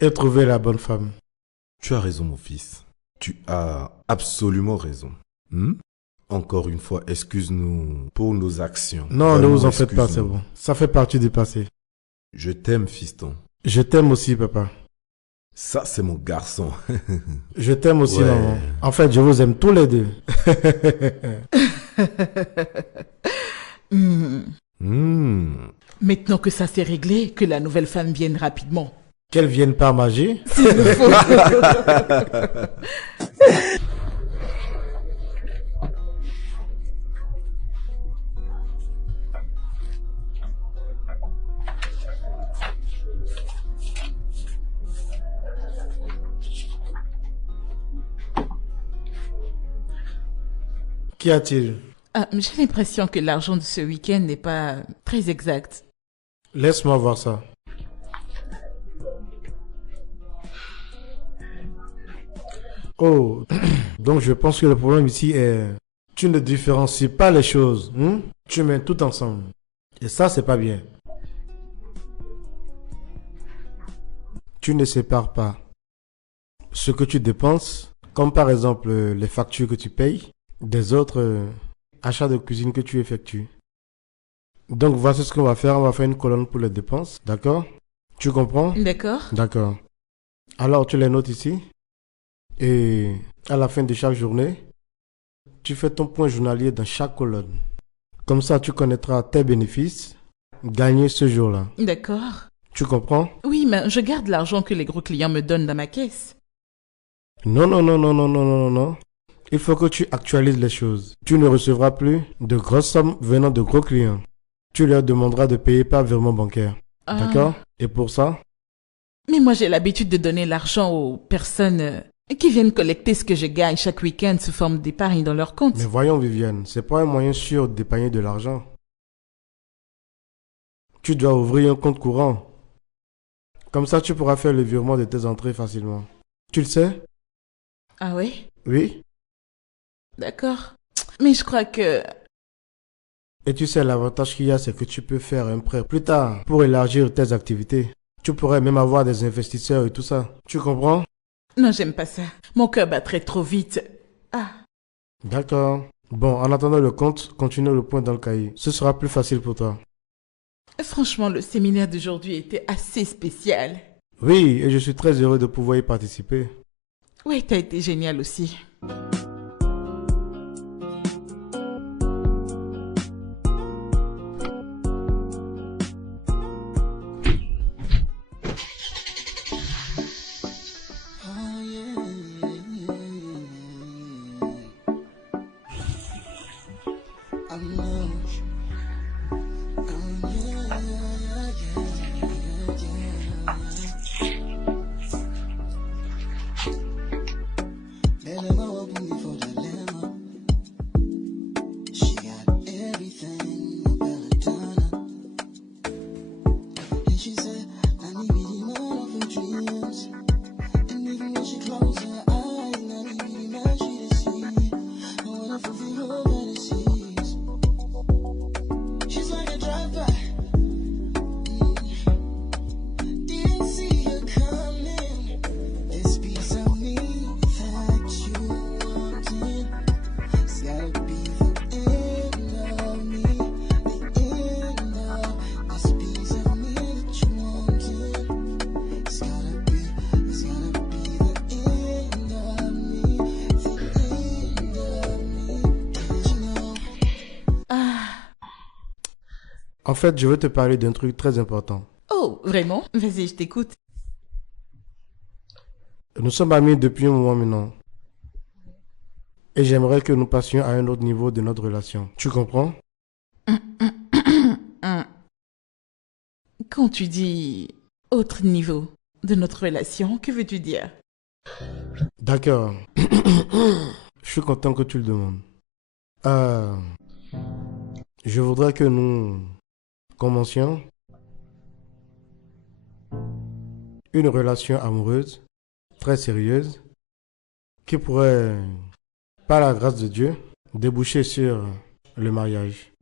et trouver la bonne femme. Tu as raison, mon fils. Tu as absolument raison. Hmm? Encore une fois, excuse-nous pour nos actions. Non, ne Vraiment, vous en faites pas, c'est excuse-nous. bon. Ça fait partie du passé. Je t'aime, fiston. Je t'aime aussi, papa. Ça, c'est mon garçon. Je t'aime aussi, Ouais. maman. En fait, je vous aime tous les deux. Maintenant que ça s'est réglé, que la nouvelle femme vienne rapidement. Qu'elle vienne par magie. S'il le faut. Qu'y a-t-il? J'ai l'impression que l'argent de ce week-end n'est pas très exact. Laisse-moi voir ça. Oh, donc je pense que le problème ici est... Tu ne différencies pas les choses. Tu mets tout ensemble. Et ça, c'est pas bien. Tu ne sépares pas ce que tu dépenses, comme par exemple les factures que tu payes, des autres achats de cuisine que tu effectues. Donc voici ce qu'on va faire. On va faire une colonne pour les dépenses. D'accord? Tu comprends? D'accord. D'accord. Alors tu les notes ici. Et à la fin de chaque journée, tu fais ton point journalier dans chaque colonne. Comme ça, tu connaîtras tes bénéfices gagnés ce jour-là. D'accord. Tu comprends? Oui, mais je garde l'argent que les gros clients me donnent dans ma caisse. Non, non, non, non, non, non, non, non. Il faut que tu actualises les choses. Tu ne recevras plus de grosses sommes venant de gros clients. Tu leur demanderas de payer par virement bancaire. Ah. D'accord? Et pour ça, Mais moi, j'ai l'habitude de donner l'argent aux personnes qui viennent collecter ce que je gagne chaque week-end sous forme d'épargne dans leur compte. mais voyons Viviane, c'est pas un moyen sûr d'épargner de l'argent. Tu dois ouvrir un compte courant. Comme ça, tu pourras faire le virement de tes entrées facilement. Tu le sais? Ah oui? Oui? D'accord. Mais je crois que... Et tu sais, l'avantage qu'il y a, c'est que tu peux faire un prêt plus tard pour élargir tes activités. Tu pourrais même avoir des investisseurs et tout ça. Tu comprends? Non, j'aime pas ça. Mon cœur battrait trop vite. Ah. D'accord. Bon, en attendant le compte, continue le point dans le cahier. Ce sera plus facile pour toi. Franchement, le séminaire d'aujourd'hui était assez spécial. Oui, et je suis très heureux de pouvoir y participer. Oui, t'as été génial aussi. En fait, je veux te parler d'un truc très important. Oh, vraiment? Vas-y, je t'écoute. Nous sommes amis depuis un moment maintenant. Et j'aimerais que nous passions à un autre niveau de notre relation. Tu comprends? Quand tu dis autre niveau de notre relation, que veux-tu dire? D'accord. Je suis content que tu le demandes. Je voudrais que nous commencions une relation amoureuse, très sérieuse, qui pourrait, par la grâce de Dieu, déboucher sur le mariage.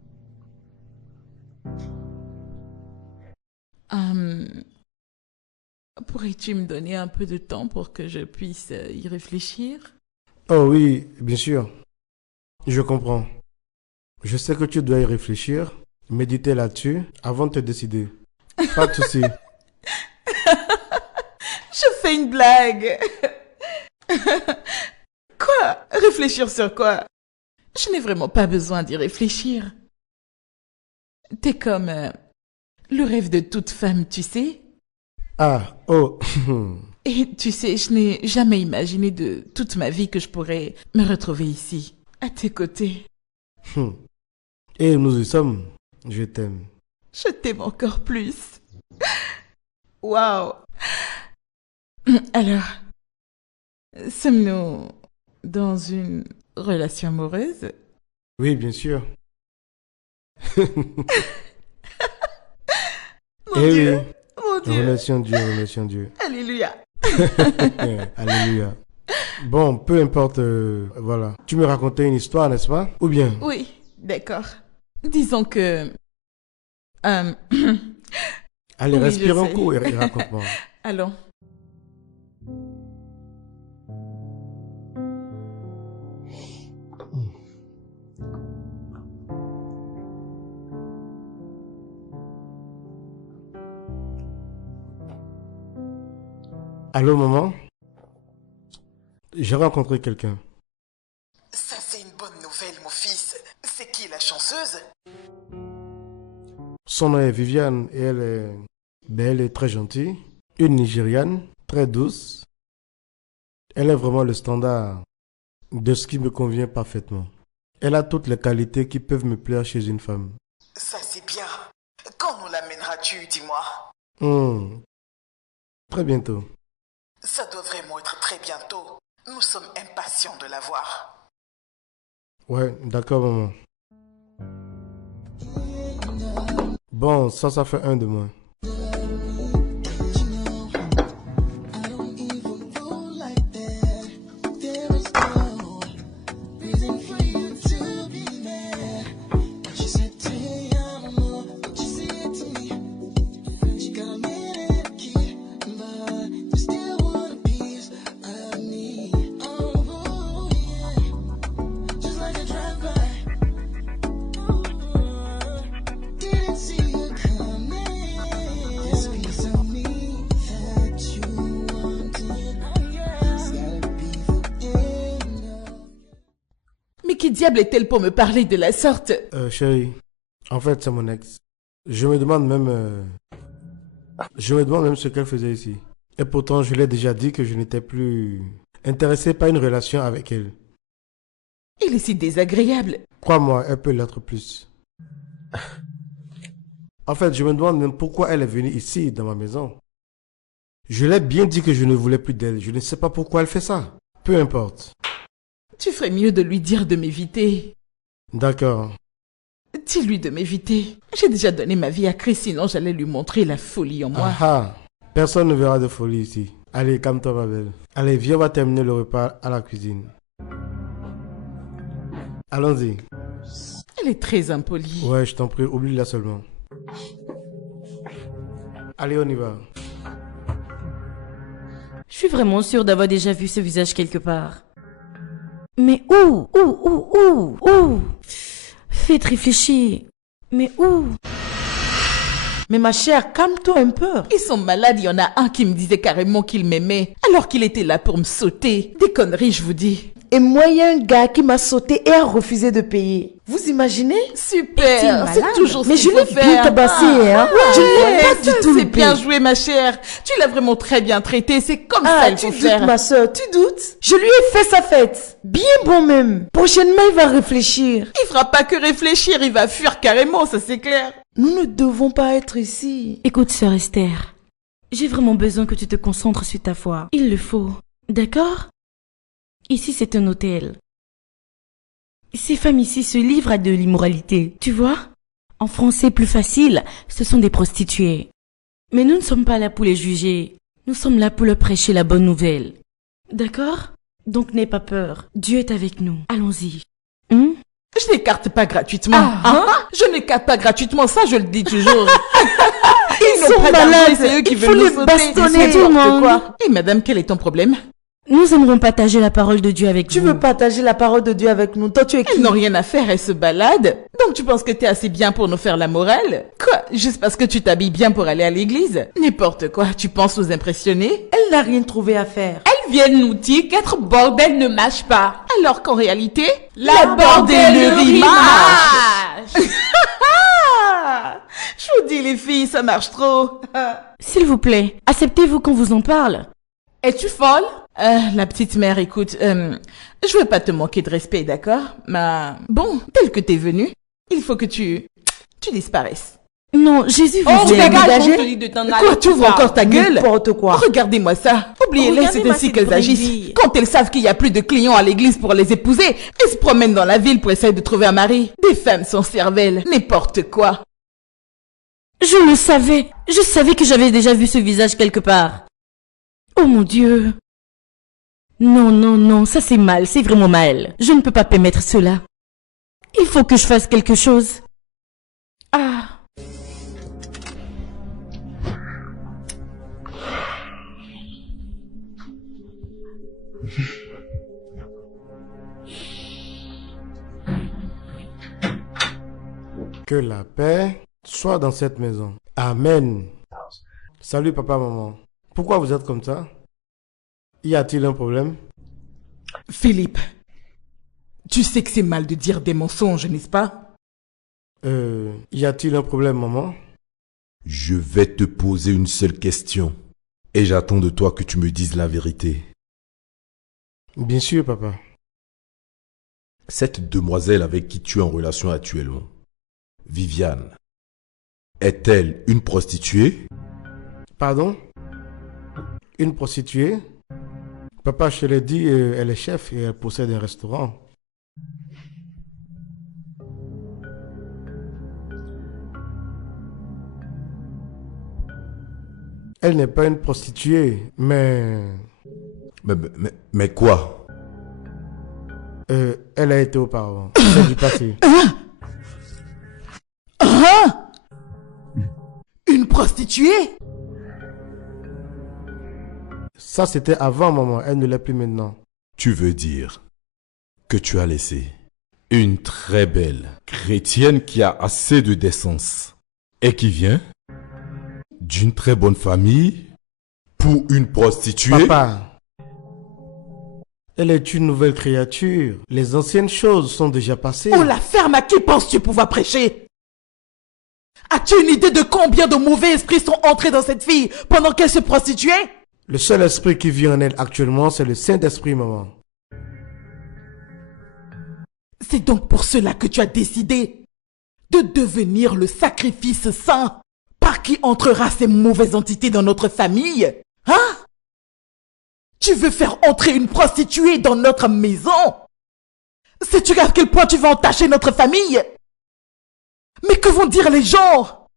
Pourrais-tu me donner un peu de temps pour que je puisse y réfléchir? Oh oui, bien sûr. Je comprends. Je sais que tu dois y réfléchir, méditer là-dessus avant de te décider. Pas de souci. Je fais une blague. Quoi? Réfléchir sur quoi? Je n'ai vraiment pas besoin d'y réfléchir. T'es comme le rêve de toute femme, tu sais? Ah, oh. Et tu sais, je n'ai jamais imaginé de toute ma vie que je pourrais me retrouver ici, à tes côtés. Et nous y sommes. Je t'aime. Je t'aime encore plus. Waouh. Alors, sommes-nous dans une relation amoureuse? Oui, bien sûr. Mon Dieu. Oui. Mon Dieu. Remercions Dieu, remercions Dieu. Alléluia. Alléluia. Bon, peu importe, voilà. Tu me racontais une histoire, n'est-ce pas? Ou bien? Oui, d'accord. Disons que... Allez, oui, respire je un sais. coup et raconte-moi. Allons. Allô, maman? J'ai rencontré quelqu'un. Ça, c'est une bonne nouvelle, mon fils. C'est qui la chanceuse? Son nom est Viviane et elle est très gentille. Une Nigériane, très douce. Elle est vraiment le standard de ce qui me convient parfaitement. Elle a toutes les qualités qui peuvent me plaire chez une femme. Ça, c'est bien. Quand nous l'amèneras-tu, dis-moi? Très bientôt. Ça doit vraiment être très bientôt. Nous sommes impatients de la voir. Ouais, d'accord, maman. Bon, ça fait un de moins. qui diable est-elle pour me parler de la sorte? Chérie, en fait, c'est mon ex. Je me demande même ce qu'elle faisait ici. Et pourtant, je l'ai déjà dit que je n'étais plus intéressé par une relation avec elle. Il est si désagréable. Crois-moi, elle peut l'être plus. En fait, je me demande même pourquoi elle est venue ici, dans ma maison. Je l'ai bien dit que je ne voulais plus d'elle. Je ne sais pas pourquoi elle fait ça. Peu importe. Tu ferais mieux de lui dire de m'éviter. D'accord. Dis-lui de m'éviter. J'ai déjà donné ma vie à Chris, sinon j'allais lui montrer la folie en moi. Ah, personne ne verra de folie ici. Allez, calme-toi, ma belle. Allez, viens, on va terminer le repas à la cuisine. Allons-y. Elle est très impolie. Ouais, je t'en prie, oublie-la seulement. Allez, on y va. Je suis vraiment sûre d'avoir déjà vu ce visage quelque part. Mais où? Faites réfléchir. Mais où? Mais ma chère, calme-toi un peu. Ils sont malades, il y en a un qui me disait carrément qu'il m'aimait, alors qu'il était là pour me sauter. Des conneries, je vous dis. Et moi, il y a un gars qui m'a sauté et a refusé de payer. Vous imaginez? Super, c'est toujours Mais ce je qu'il faut l'ai bien faire. tabassé, hein. Je ne l'ai pas du tout C'est loupé. bien joué, ma chère. Tu l'as vraiment très bien traité, c'est comme ça Ah, qu'il tu faut doutes, faire. ma soeur, tu doutes? Je lui ai fait sa fête. Bien bon même. Prochainement, il va réfléchir. Il fera pas que réfléchir, il va fuir carrément, ça c'est clair. Nous ne devons pas être ici. Écoute, sœur Esther. J'ai vraiment besoin que tu te concentres sur ta foi. Il le faut. D'accord? Ici, c'est un hôtel. Ces femmes ici se livrent à de l'immoralité, tu vois? En français plus facile, ce sont des prostituées. Mais nous ne sommes pas là pour les juger. Nous sommes là pour leur prêcher la bonne nouvelle. D'accord? Donc n'aie pas peur. Dieu est avec nous. Allons-y. Je n'écarte pas gratuitement. Je n'écarte pas gratuitement, ça je le dis toujours. Ils sont n'ont pas malades. d'argent, c'est eux qui Il faut veulent nous les sauter. bastonner. C'est Tout le n'importe monde. quoi. Et madame, quel est ton problème? Nous aimerons partager la parole de Dieu avec Tu vous. veux partager la parole de Dieu avec nous? Toi, tu es qui? Elles n'ont rien à faire, elles se baladent. Donc tu penses que t'es assez bien pour nous faire la morale? Quoi? Juste parce que tu t'habilles bien pour aller à l'église? N'importe quoi, tu penses nous impressionner? Elle n'a rien trouvé à faire. Elles viennent nous dire qu'être bordel ne marche pas. Alors qu'en réalité, La bordellerie marche. Je vous dis les filles, ça marche trop. S'il vous plaît, acceptez-vous qu'on vous en parle. Es-tu folle? La petite mère, écoute, je veux pas te manquer de respect, d'accord? Mais bon, tel que t'es venu, il faut que tu disparaisses. Non, Jésus vous Oh, aime. dégage, on te dit de t'en aller. Quoi, tu ouvres encore ta gueule? N'importe quoi. Regardez-moi ça. Oubliez-les, c'est Regardez-moi ainsi cette qu'elles agissent. brindille. Quand elles savent qu'il y a plus de clients à l'église pour les épouser, elles se promènent dans la ville pour essayer de trouver un mari. Des femmes sans cervelle, n'importe quoi. Je le savais. Je savais que j'avais déjà vu ce visage quelque part. Oh mon Dieu. Non, ça c'est mal, c'est vraiment mal. Je ne peux pas permettre cela. Il faut que je fasse quelque chose. Ah. Que la paix soit dans cette maison. Amen. Salut papa, maman. Pourquoi vous êtes comme ça? Y a-t-il un problème? Philippe, tu sais que c'est mal de dire des mensonges, n'est-ce pas? Y a-t-il un problème, maman? Je vais te poser une seule question. Et j'attends de toi que tu me dises la vérité. Bien sûr, papa. Cette demoiselle avec qui tu es en relation actuellement, Viviane, est-elle une prostituée? Pardon? Une prostituée? Papa, je te l'ai dit, elle est chef et elle possède un restaurant. Elle n'est pas une prostituée, mais... Mais quoi? Elle a été auparavant. C'est du passé. Une prostituée? Ça, c'était avant, maman. Elle ne l'est plus maintenant. Tu veux dire que tu as laissé une très belle chrétienne qui a assez de décence et qui vient d'une très bonne famille pour une prostituée? Papa, Elle est une nouvelle créature. Les anciennes choses sont déjà passées. Oh la ferme, à qui penses-tu pouvoir prêcher? As-tu une idée de combien de mauvais esprits sont entrés dans cette fille pendant qu'elle se prostituait? Le seul esprit qui vit en elle actuellement, c'est le Saint-Esprit, maman. C'est donc pour cela que tu as décidé de devenir le sacrifice saint par qui entrera ces mauvaises entités dans notre famille? Hein? Tu veux faire entrer une prostituée dans notre maison? Sais-tu à quel point tu vas entacher notre famille? Mais que vont dire les gens?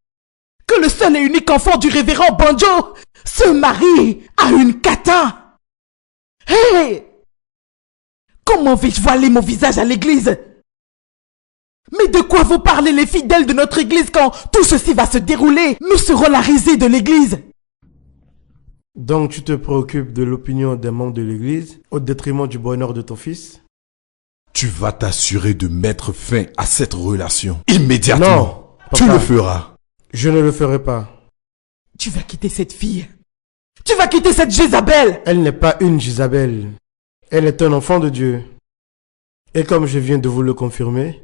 Que le seul et unique enfant du révérend Banjo se marie à une cata? Hé! Comment vais-je voiler mon visage à l'église? Mais de quoi vont parler les fidèles de notre église quand tout ceci va se dérouler? Nous serons la risée de l'église. Donc tu te préoccupes de l'opinion des membres de l'église au détriment du bonheur de ton fils? Tu vas t'assurer de mettre fin à cette relation immédiatement. Non, papa. Tu le feras. Je ne le ferai pas. Tu vas quitter cette fille. Tu vas quitter cette Jézabel. Elle n'est pas une Jézabel. Elle est un enfant de Dieu. Et comme je viens de vous le confirmer,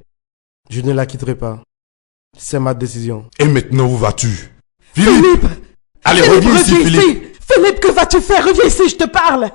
je ne la quitterai pas. C'est ma décision. Et maintenant, où vas-tu? Philippe! Allez, reviens ici, Philippe! Philippe, que vas-tu faire? Reviens ici, je te parle!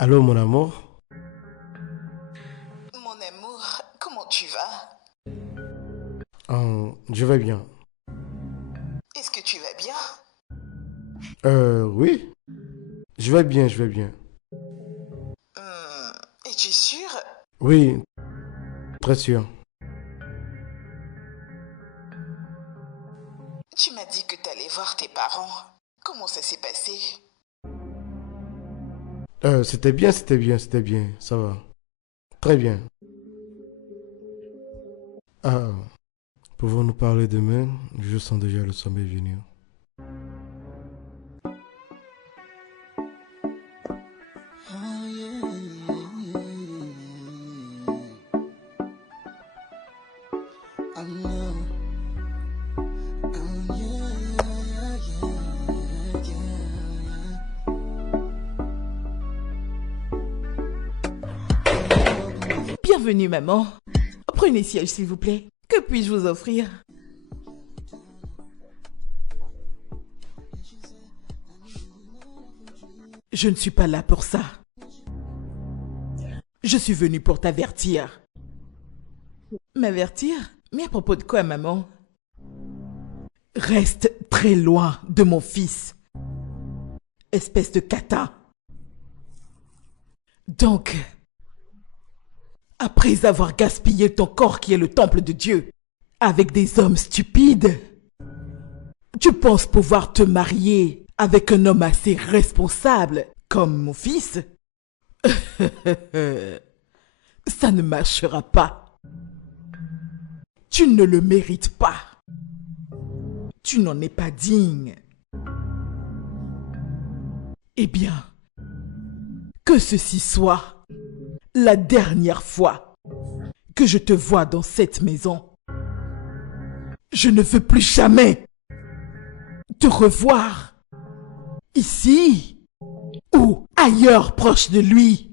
Allô, mon amour? Mon amour, comment tu vas? Je vais bien. Est-ce que tu vas bien? Oui. Je vais bien, je vais bien. Es-tu sûr? Oui, très sûr. Tu m'as dit que t'allais voir tes parents. Comment ça s'est passé? C'était bien, ça va. Très bien. Pouvons-nous parler demain? Je sens déjà le sommeil venir. Bienvenue, maman. Prenez siège, s'il vous plaît. Que puis-je vous offrir? Je ne suis pas là pour ça. Je suis venue pour t'avertir. M'avertir? Mais à propos de quoi, maman? Reste très loin de mon fils. Espèce de cata. Donc, après avoir gaspillé ton corps qui est le temple de Dieu avec des hommes stupides, tu penses pouvoir te marier avec un homme assez responsable comme mon fils? Ça ne marchera pas. Tu ne le mérites pas. Tu n'en es pas digne. Eh bien, que ceci soit la dernière fois que je te vois dans cette maison. Je ne veux plus jamais te revoir ici ou ailleurs proche de lui.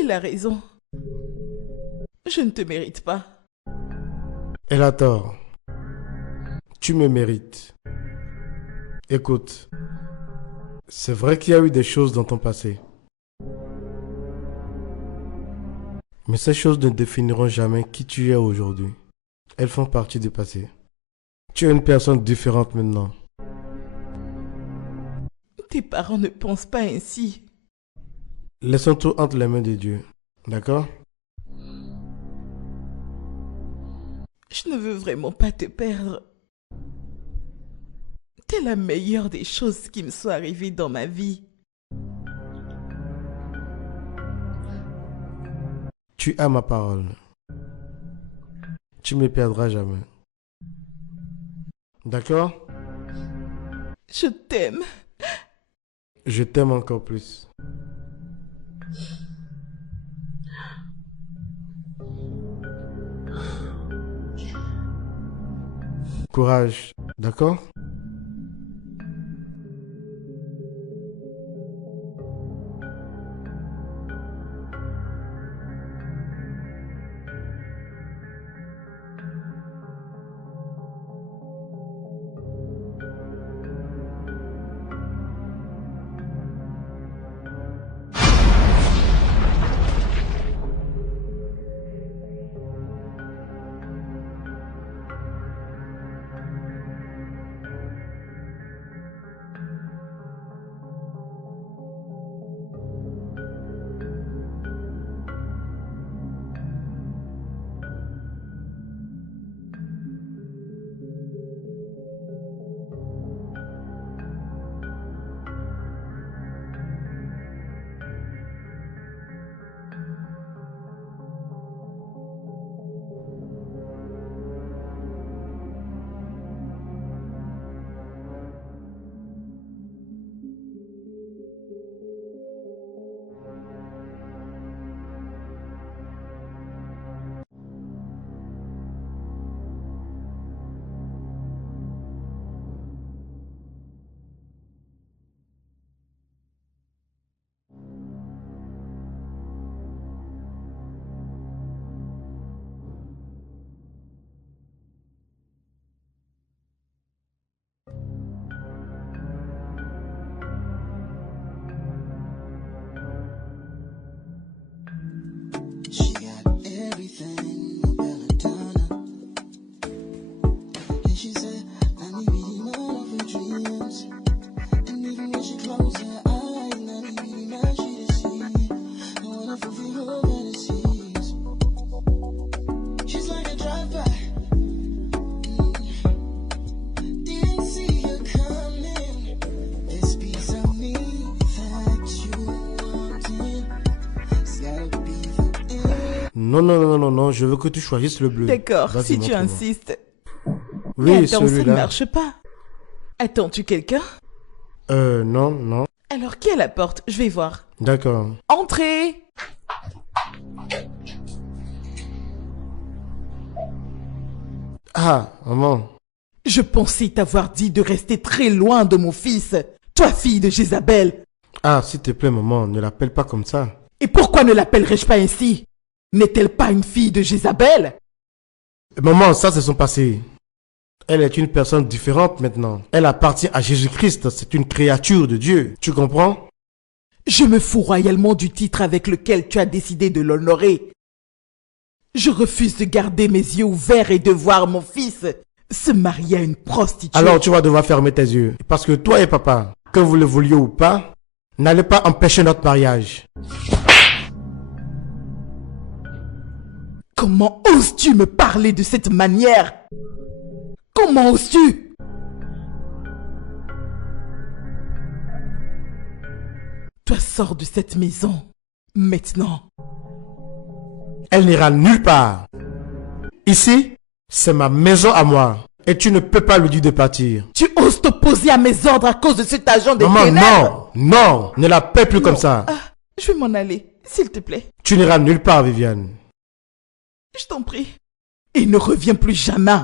Il a raison. Je ne te mérite pas. Elle a tort. Tu me mérites. Écoute, c'est vrai qu'il y a eu des choses dans ton passé. Mais ces choses ne définiront jamais qui tu es aujourd'hui. Elles font partie du passé. Tu es une personne différente maintenant. Tes parents ne pensent pas ainsi. Laissons tout entre les mains de Dieu. D'accord? Je ne veux vraiment pas te perdre. T'es la meilleure des choses qui me sont arrivées dans ma vie. Tu as ma parole. Tu ne me perdras jamais. D'accord? Je t'aime. Je t'aime encore plus. Courage, d'accord? Non, je veux que tu choisisses le bleu. D'accord, Vas-y, si tu montre-moi. insistes. Oui, Mais attends, ça ne celui-là. marche pas. Attends-tu quelqu'un? Non. Alors qui est à la porte? Je vais voir. D'accord. Entrez! Ah, maman. Je pensais t'avoir dit de rester très loin de mon fils, toi fille de Jézabel. Ah, s'il te plaît, maman, ne l'appelle pas comme ça. Et pourquoi ne l'appellerais-je pas ainsi? N'est-elle pas une fille de Jézabel? Maman, ça c'est son passé. Elle est une personne différente maintenant. Elle appartient à Jésus-Christ, c'est une créature de Dieu. Tu comprends? Je me fous royalement du titre avec lequel tu as décidé de l'honorer. Je refuse de garder mes yeux ouverts et de voir mon fils se marier à une prostituée. Alors tu vas devoir fermer tes yeux. Parce que toi et papa, que vous le vouliez ou pas, n'allez pas empêcher notre mariage. Comment oses-tu me parler de cette manière? Comment oses-tu? Toi sors de cette maison, maintenant. Elle n'ira nulle part. Ici, c'est ma maison à moi. Et tu ne peux pas lui dire de partir. Tu oses t'opposer à mes ordres à cause de cet agent des Maman, ténèbres? non, ne l'appelle plus comme Non. ça. Ah, je vais m'en aller, s'il te plaît. Tu n'iras nulle part, Viviane. Je t'en prie. Et ne reviens plus jamais.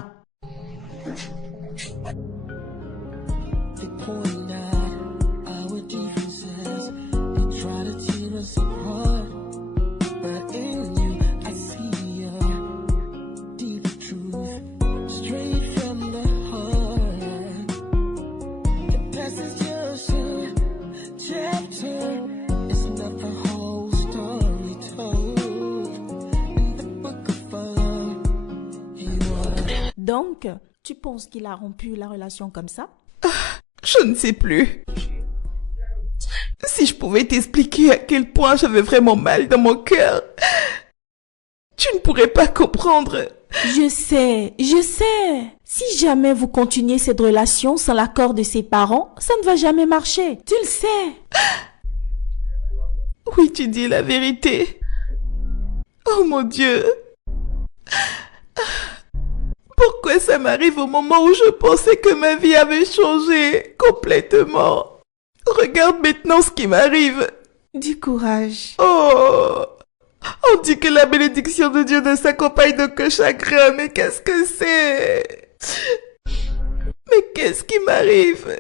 Donc, Tu penses qu'il a rompu la relation comme ça? Je ne sais plus. Si je pouvais t'expliquer à quel point j'avais vraiment mal dans mon cœur, tu ne pourrais pas comprendre. Je sais. Si jamais vous continuez cette relation sans l'accord de ses parents, ça ne va jamais marcher. Tu le sais. Oui, tu dis la vérité. Oh mon Dieu. Pourquoi ça m'arrive au moment où je pensais que ma vie avait changé complètement? Regarde maintenant ce qui m'arrive. Du courage. Oh, on dit que la bénédiction de Dieu ne s'accompagne d'aucun chagrin, mais qu'est-ce que c'est? Mais qu'est-ce qui m'arrive?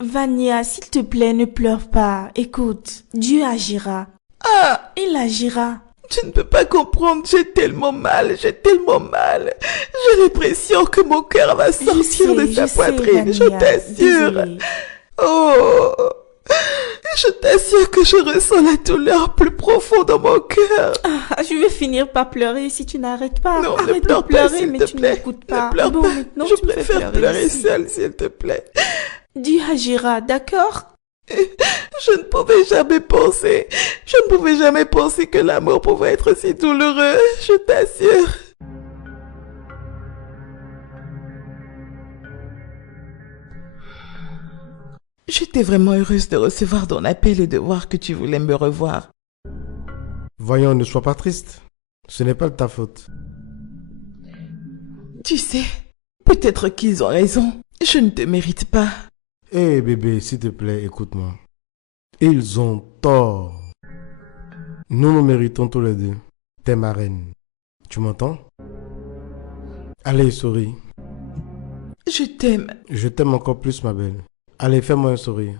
Vania, s'il te plaît, ne pleure pas. Écoute, Dieu agira. Ah, Il agira. tu ne peux pas comprendre, j'ai tellement mal. J'ai l'impression que mon cœur va sortir de sa poitrine, Vania, je t'assure. désolée. Oh, je t'assure que je ressens la douleur plus profonde dans mon cœur. Ah, je vais finir par pleurer si tu n'arrêtes pas. Non, ne Arrête de pleure pas, pleurer, s'il mais te tu plaît. n'écoutes pas. Ne pleure Bon, pas. maintenant, Je tu me fais préfère pleurer ici. seule, s'il te plaît. Dieu agira, d'accord? Je ne pouvais jamais penser que l'amour pouvait être si douloureux, je t'assure. J'étais vraiment heureuse de recevoir ton appel et de voir que tu voulais me revoir. Voyons, ne sois pas triste. Ce n'est pas de ta faute. Tu sais, peut-être qu'ils ont raison. Je ne te mérite pas. Hé bébé, s'il te plaît, écoute-moi. Ils ont tort. Nous méritons tous les deux. T'es ma reine. Tu m'entends? Allez, souris. Je t'aime. Je t'aime encore plus, ma belle. Allez, fais-moi un sourire.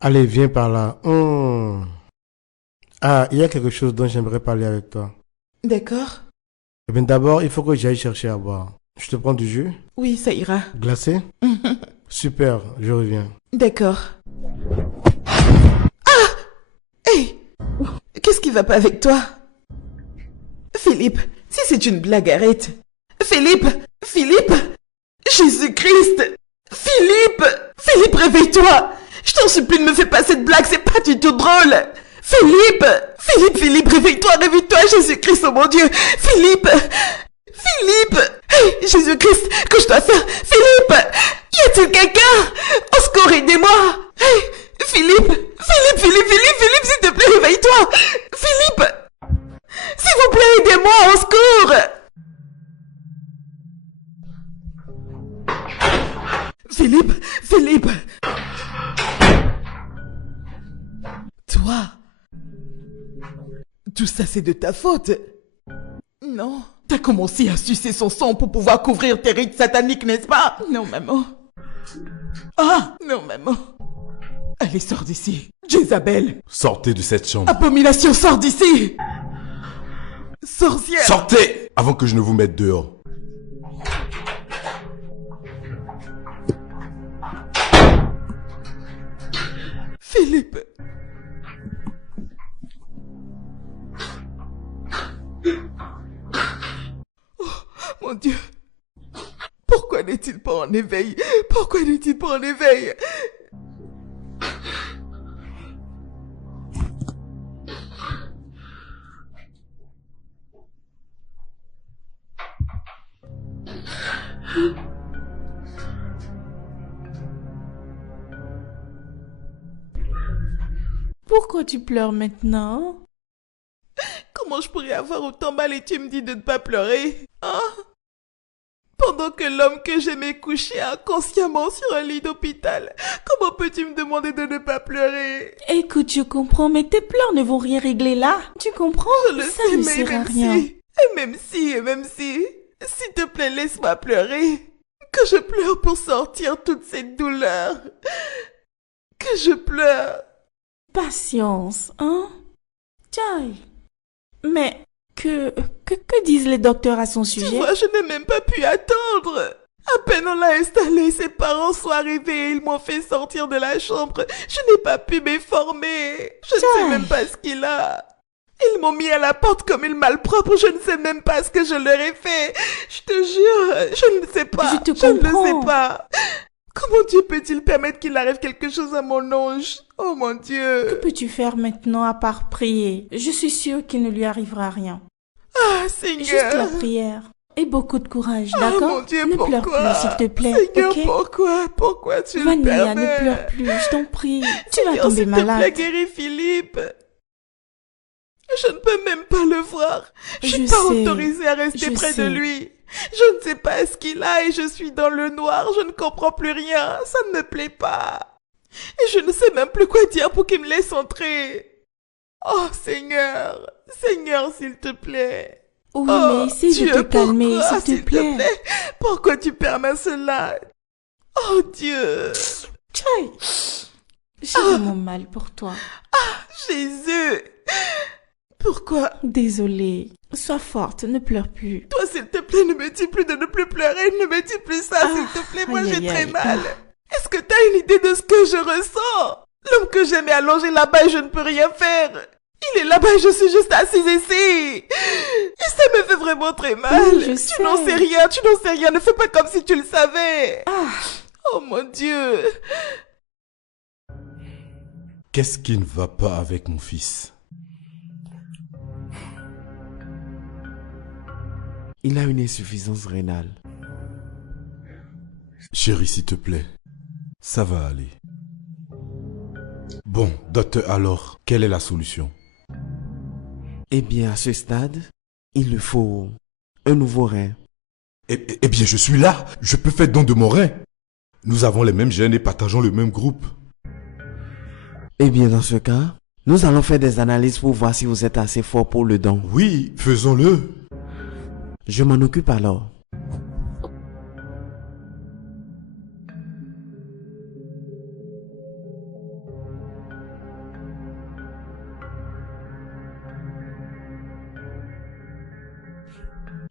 Allez, viens par là. Ah, il y a quelque chose dont j'aimerais parler avec toi. D'accord? Eh bien, d'abord, il faut que j'aille chercher à boire. Je te prends du jus? Oui, ça ira. Glacé? Super, je reviens. D'accord. Ah! Hey! Qu'est-ce qui va pas avec toi? Philippe, si c'est une blague, arrête. Philippe! Jésus-Christ! Philippe, réveille-toi! Je t'en supplie, ne me fais pas cette blague, c'est pas du tout drôle! Philippe, réveille-toi, Jésus-Christ, oh mon Dieu! Philippe! Hey, Jésus-Christ, que je dois faire? Philippe! Y a-t-il quelqu'un? Au secours, aidez-moi! Hey, Philippe, s'il te plaît, réveille-toi! Philippe! S'il vous plaît, aidez-moi, au secours! Philippe! Toi! Tout ça, c'est de ta faute! Non. T'as commencé à sucer son sang pour pouvoir couvrir tes rites sataniques, n'est-ce pas? Non, maman. Ah! Non, maman. Allez, sors d'ici. Jézabel. Sortez de cette chambre. Abomination, sors d'ici! Sorcière! Sortez avant que je ne vous mette dehors. Philippe! Oh, mon Dieu! Pourquoi n'est-il pas en éveil? Pourquoi tu pleures maintenant? Comment je pourrais avoir autant mal et tu me dis de ne pas pleurer? Hein? Pendant que l'homme que j'aimais couchait inconsciemment sur un lit d'hôpital, comment peux-tu me demander de ne pas pleurer? Écoute, je comprends, mais tes pleurs ne vont rien régler là. Tu comprends? Je le Ça sais, ne mais sert à même rien. et même si, s'il te plaît, laisse-moi pleurer. Que je pleure pour sortir toute cette douleur. Que je pleure. Patience, hein? Tiens. Mais que disent les docteurs à son Tu sujet? vois, je n'ai même pas pu attendre. À peine on l'a installé, ses parents sont arrivés et ils m'ont fait sortir de la chambre. Je n'ai pas pu m'informer. Je ne sais même pas ce qu'il a. Ils m'ont mis à la porte comme une malpropre. Je ne sais même pas ce que je leur ai fait. Je te jure, je ne sais pas. Je te comprends. ne sais pas. Comment Dieu peut-il permettre qu'il arrive quelque chose à mon ange? Oh mon Dieu. Que peux-tu faire maintenant à part prier? Je suis sûre qu'il ne lui arrivera rien. Ah, Seigneur. Juste la prière. Et beaucoup de courage, d'accord? Mon Dieu, ne pourquoi? pleure plus, s'il te plaît, Seigneur, ok? pourquoi tu le Vanilla, permets? ne pleure plus, je t'en prie. Tu vas Seigneur, tomber s'il te malade. plaît, guéris Philippe. Je ne peux même pas le voir. Je suis Je pas sais, autorisée à rester je près de sais. lui. Je ne sais pas ce qu'il a et je suis dans le noir. Je ne comprends plus rien. Ça ne me plaît pas. Et je ne sais même plus quoi dire pour qu'il me laisse entrer. Oh, Seigneur. Seigneur, s'il te plaît. Oui, Oh, mais essaye de Dieu, te calmer, pourquoi, s'il te plaît. Pourquoi tu permets cela? Oh, Dieu. Tchaï. J'ai vraiment mal pour toi. Jésus. Pourquoi? Désolée. Sois forte, ne pleure plus. Toi, s'il te plaît, ne me dis plus de ne plus pleurer. Ne me dis plus ça, s'il te plaît. Moi, aïe, j'ai aïe, très aïe. mal. Est-ce que tu as une idée de ce que je ressens? L'homme que j'aimais allongé là-bas et je ne peux rien faire. Il est là-bas et je suis juste assise ici. Et ça me fait vraiment très mal. Oui, je tu sais. n'en sais rien, tu n'en sais rien. Ne fais pas comme si tu le savais. Oh mon Dieu. Qu'est-ce qui ne va pas avec mon fils? Il a une insuffisance rénale. Chérie, s'il te plaît, ça va aller. Bon, docteur, alors, quelle est la solution? Eh bien, à ce stade, il lui faut un nouveau rein. Eh bien, je suis là. Je peux faire don de mon rein. Nous avons les mêmes gènes et partageons le même groupe. Eh bien, dans ce cas, nous allons faire des analyses pour voir si vous êtes assez fort pour le don. Oui, faisons-le. Je m'en occupe alors.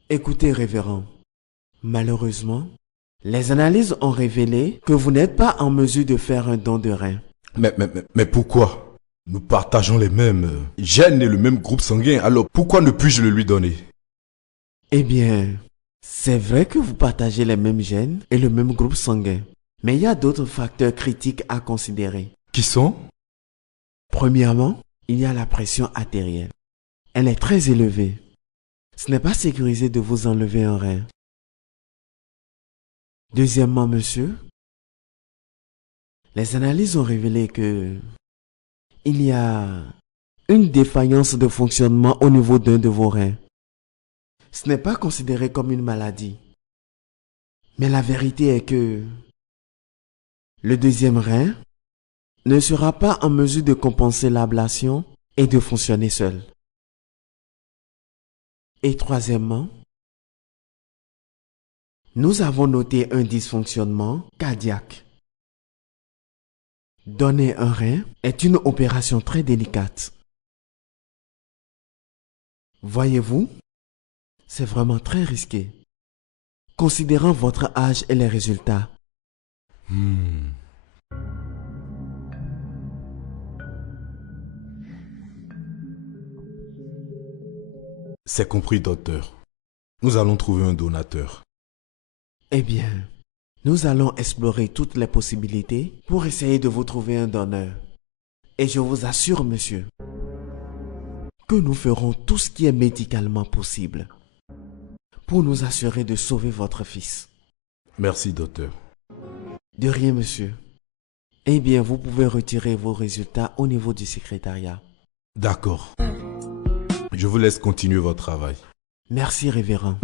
Écoutez, révérend, malheureusement, les analyses ont révélé que vous n'êtes pas en mesure de faire un don de rein. Mais pourquoi? Nous partageons les mêmes gènes et le même groupe sanguin, alors pourquoi ne puis-je le lui donner? Eh bien, c'est vrai que vous partagez les mêmes gènes et le même groupe sanguin, mais il y a d'autres facteurs critiques à considérer. Qui sont? Premièrement, il y a la pression artérielle. Elle est très élevée. Ce n'est pas sécurisé de vous enlever un rein. Deuxièmement, monsieur, les analyses ont révélé que il y a une défaillance de fonctionnement au niveau d'un de vos reins. Ce n'est pas considéré comme une maladie. Mais la vérité est que le deuxième rein ne sera pas en mesure de compenser l'ablation et de fonctionner seul. Et troisièmement, nous avons noté un dysfonctionnement cardiaque. Donner un rein est une opération très délicate. Voyez-vous, c'est vraiment très risqué, considérant votre âge et les résultats. C'est compris, docteur. Nous allons trouver un donateur. Eh bien, nous allons explorer toutes les possibilités pour essayer de vous trouver un donneur. Et je vous assure, monsieur, que nous ferons tout ce qui est médicalement possible pour nous assurer de sauver votre fils. Merci, docteur. De rien, monsieur. Eh bien, vous pouvez retirer vos résultats au niveau du secrétariat. D'accord. Je vous laisse continuer votre travail. Merci, révérend.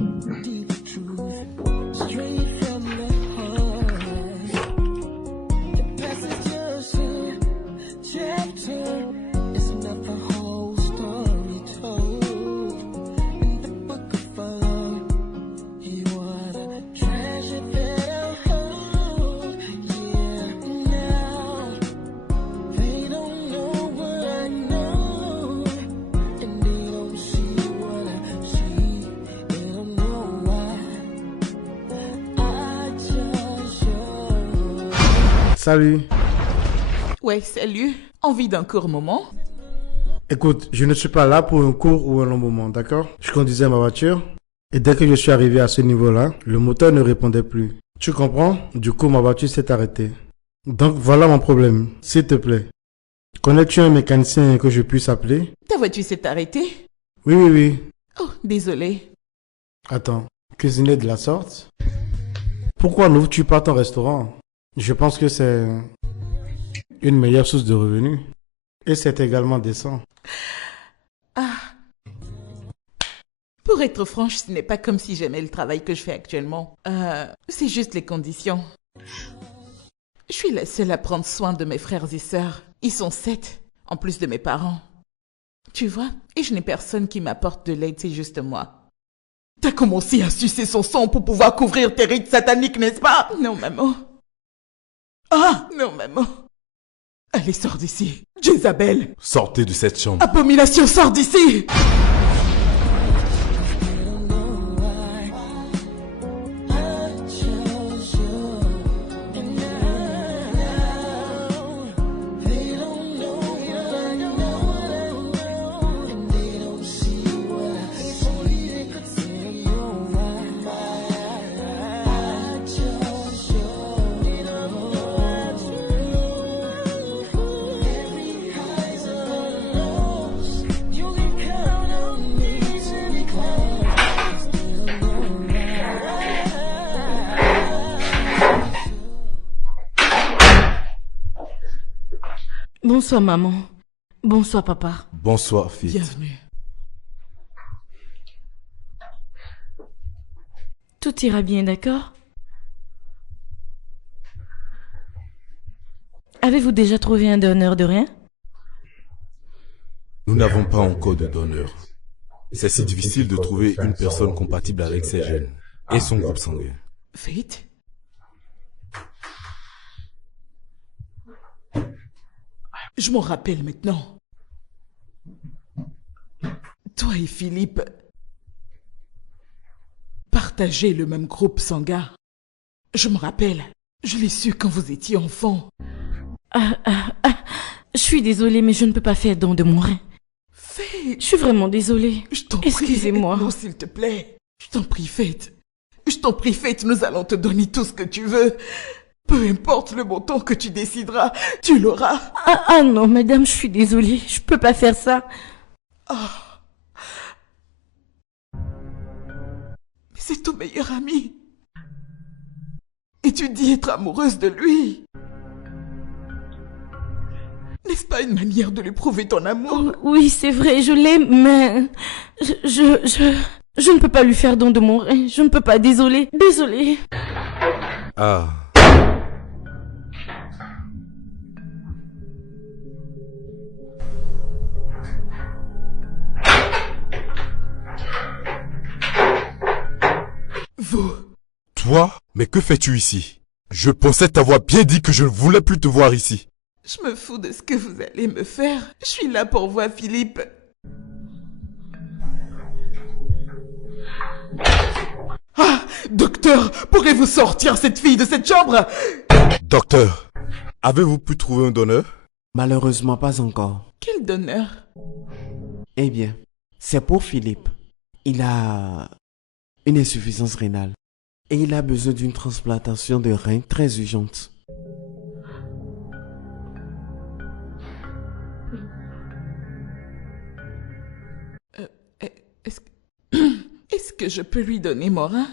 Salut. Ouais, salut. Envie d'un court moment? Écoute, je ne suis pas là pour un court ou un long moment, d'accord? Je conduisais ma voiture et dès que je suis arrivé à ce niveau-là, le moteur ne répondait plus. Tu comprends? Du coup, ma voiture s'est arrêtée. Donc voilà mon problème. S'il te plaît, connais-tu un mécanicien que je puisse appeler? Ta voiture s'est arrêtée? Oui, oui, oui. Oh, désolé. Attends, cuisiner de la sorte? Pourquoi n'ouvres-tu pas ton restaurant? Je pense que c'est une meilleure source de revenus. Et c'est également décent. Ah. Pour être franche, ce n'est pas comme si j'aimais le travail que je fais actuellement. C'est juste les conditions. Je suis la seule à prendre soin de mes frères et sœurs. Ils sont 7, en plus de mes parents. Tu vois, et je n'ai personne qui m'apporte de l'aide, c'est juste moi. T'as commencé à sucer son sang pour pouvoir couvrir tes rites sataniques, n'est-ce pas? Non, maman. Ah, non, maman. Allez, sors d'ici. Jézabel. Sortez de cette chambre. Abomination, sors d'ici. Bonsoir, maman. Bonsoir, papa. Bonsoir, fille. Bienvenue. Tout ira bien, d'accord? Avez-vous déjà trouvé un donneur de rien? Nous n'avons pas encore de donneur. C'est si difficile de trouver une personne compatible avec ses gènes et son groupe sanguin. Faith? Je m'en rappelle maintenant. Toi et Philippe partagez le même groupe sanguin. Je me rappelle. Je l'ai su quand vous étiez enfant. Je suis désolée, mais je ne peux pas faire don de mon rein. Faith! Je suis vraiment désolée. Je t'en prie. Excusez-moi. Non, s'il te plaît. Je t'en prie, Faith. Je t'en prie, Faith, nous allons te donner tout ce que tu veux. Peu importe le montant que tu décideras, tu l'auras. Ah non, madame, je suis désolée. Je peux pas faire ça. Ah. Mais c'est ton meilleur ami. Et tu dis être amoureuse de lui. N'est-ce pas une manière de lui prouver ton amour? Oui, c'est vrai, je l'aime, mais... Je ne peux pas lui faire don de mon rein. Je ne peux pas, désolée. Désolée. Ah. Vous. Toi? Mais que fais-tu ici? Je pensais t'avoir bien dit que je ne voulais plus te voir ici. Je me fous de ce que vous allez me faire. Je suis là pour voir Philippe. Ah! Docteur, pourrez-vous sortir cette fille de cette chambre? Docteur, avez-vous pu trouver un donneur? Malheureusement pas encore. Quel donneur? Eh bien, c'est pour Philippe. Il a une insuffisance rénale et il a besoin d'une transplantation de rein très urgente. Est-ce que je peux lui donner mon rein?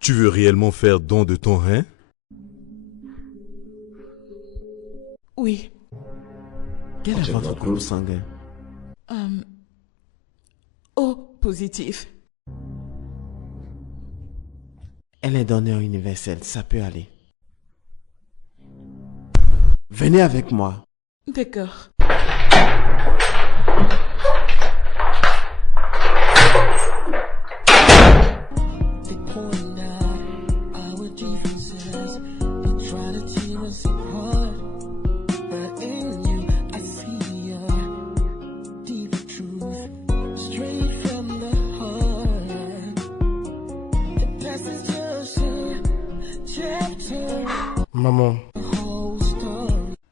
Tu veux réellement faire don de ton rein? Oui. Quel est votre groupe sanguin? O positif. Elle est donneur universel, ça peut aller. Venez avec moi. D'accord. Maman,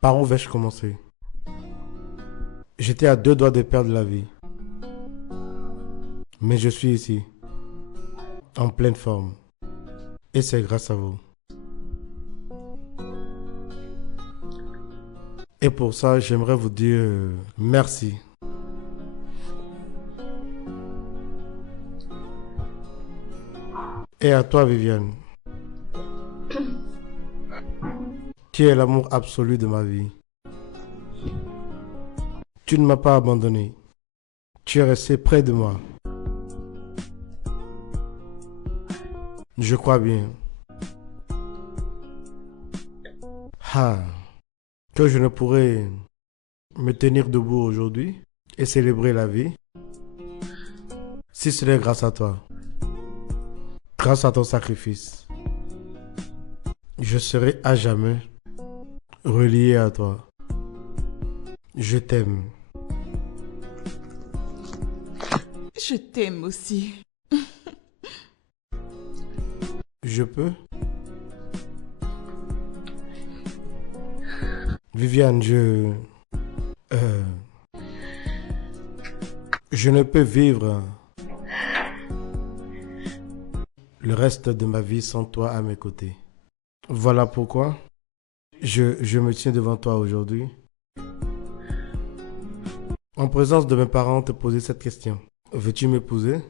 Par où vais-je commencer? J'étais à 2 doigts de perdre la vie. Mais je suis ici, en pleine forme. Et c'est grâce à vous. Et pour ça, j'aimerais vous dire merci. Et à toi, Viviane. Tu es l'amour absolu de ma vie. Tu ne m'as pas abandonné. Tu es resté près de moi. Je crois bien. Que je ne pourrais me tenir debout aujourd'hui et célébrer la vie si ce n'est grâce à toi. Grâce à ton sacrifice. Je serai à jamais relié à toi. Je t'aime. Je t'aime aussi. Je peux? Viviane, je ne peux vivre le reste de ma vie sans toi à mes côtés. Voilà pourquoi je me tiens devant toi aujourd'hui, en présence de mes parents, te poser cette question. Veux-tu m'épouser?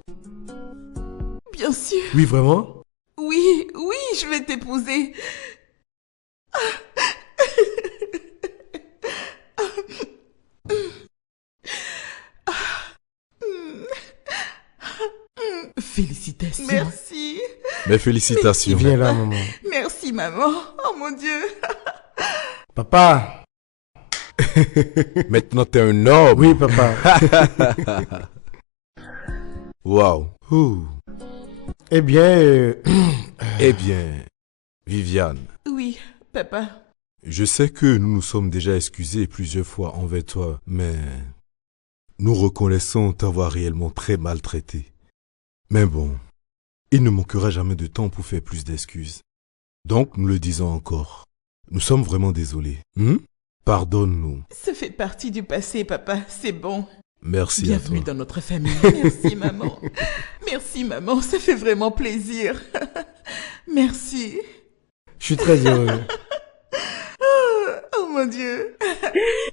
Bien sûr. Oui, vraiment? Oui, oui, je vais t'épouser. Félicitations. Merci. Mes félicitations. Viens là, maman. Merci, maman. Oh mon Dieu. Papa. Maintenant, t'es un homme. Oui, papa. Waouh. Eh bien... Eh bien, Viviane. Oui, papa. Je sais que nous nous sommes déjà excusés plusieurs fois envers toi, mais nous reconnaissons t'avoir réellement très maltraité. Mais bon, il ne manquera jamais de temps pour faire plus d'excuses. Donc, nous le disons encore. Nous sommes vraiment désolés. Pardonne-nous. Ça fait partie du passé, papa. C'est bon. Merci à toi. Bienvenue dans notre famille. Merci, maman. Merci, maman. Ça fait vraiment plaisir. Merci. Je suis très heureux. Oh mon Dieu.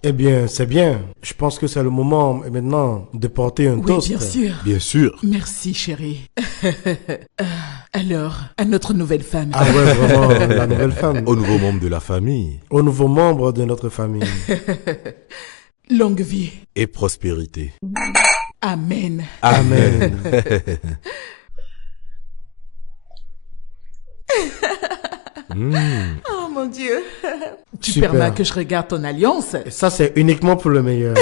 Eh bien, c'est bien. Je pense que c'est le moment maintenant de porter un toast. Oui, bien sûr. Bien sûr. Merci, chérie. Alors, à notre nouvelle femme. Ah ouais, vraiment, la nouvelle femme. Au nouveau membre de la famille. Au nouveau membre de notre famille. Longue vie. Et prospérité. Amen. Amen. Oh mon Dieu. Tu Super. permets que je regarde ton alliance? Ça, c'est uniquement pour le meilleur.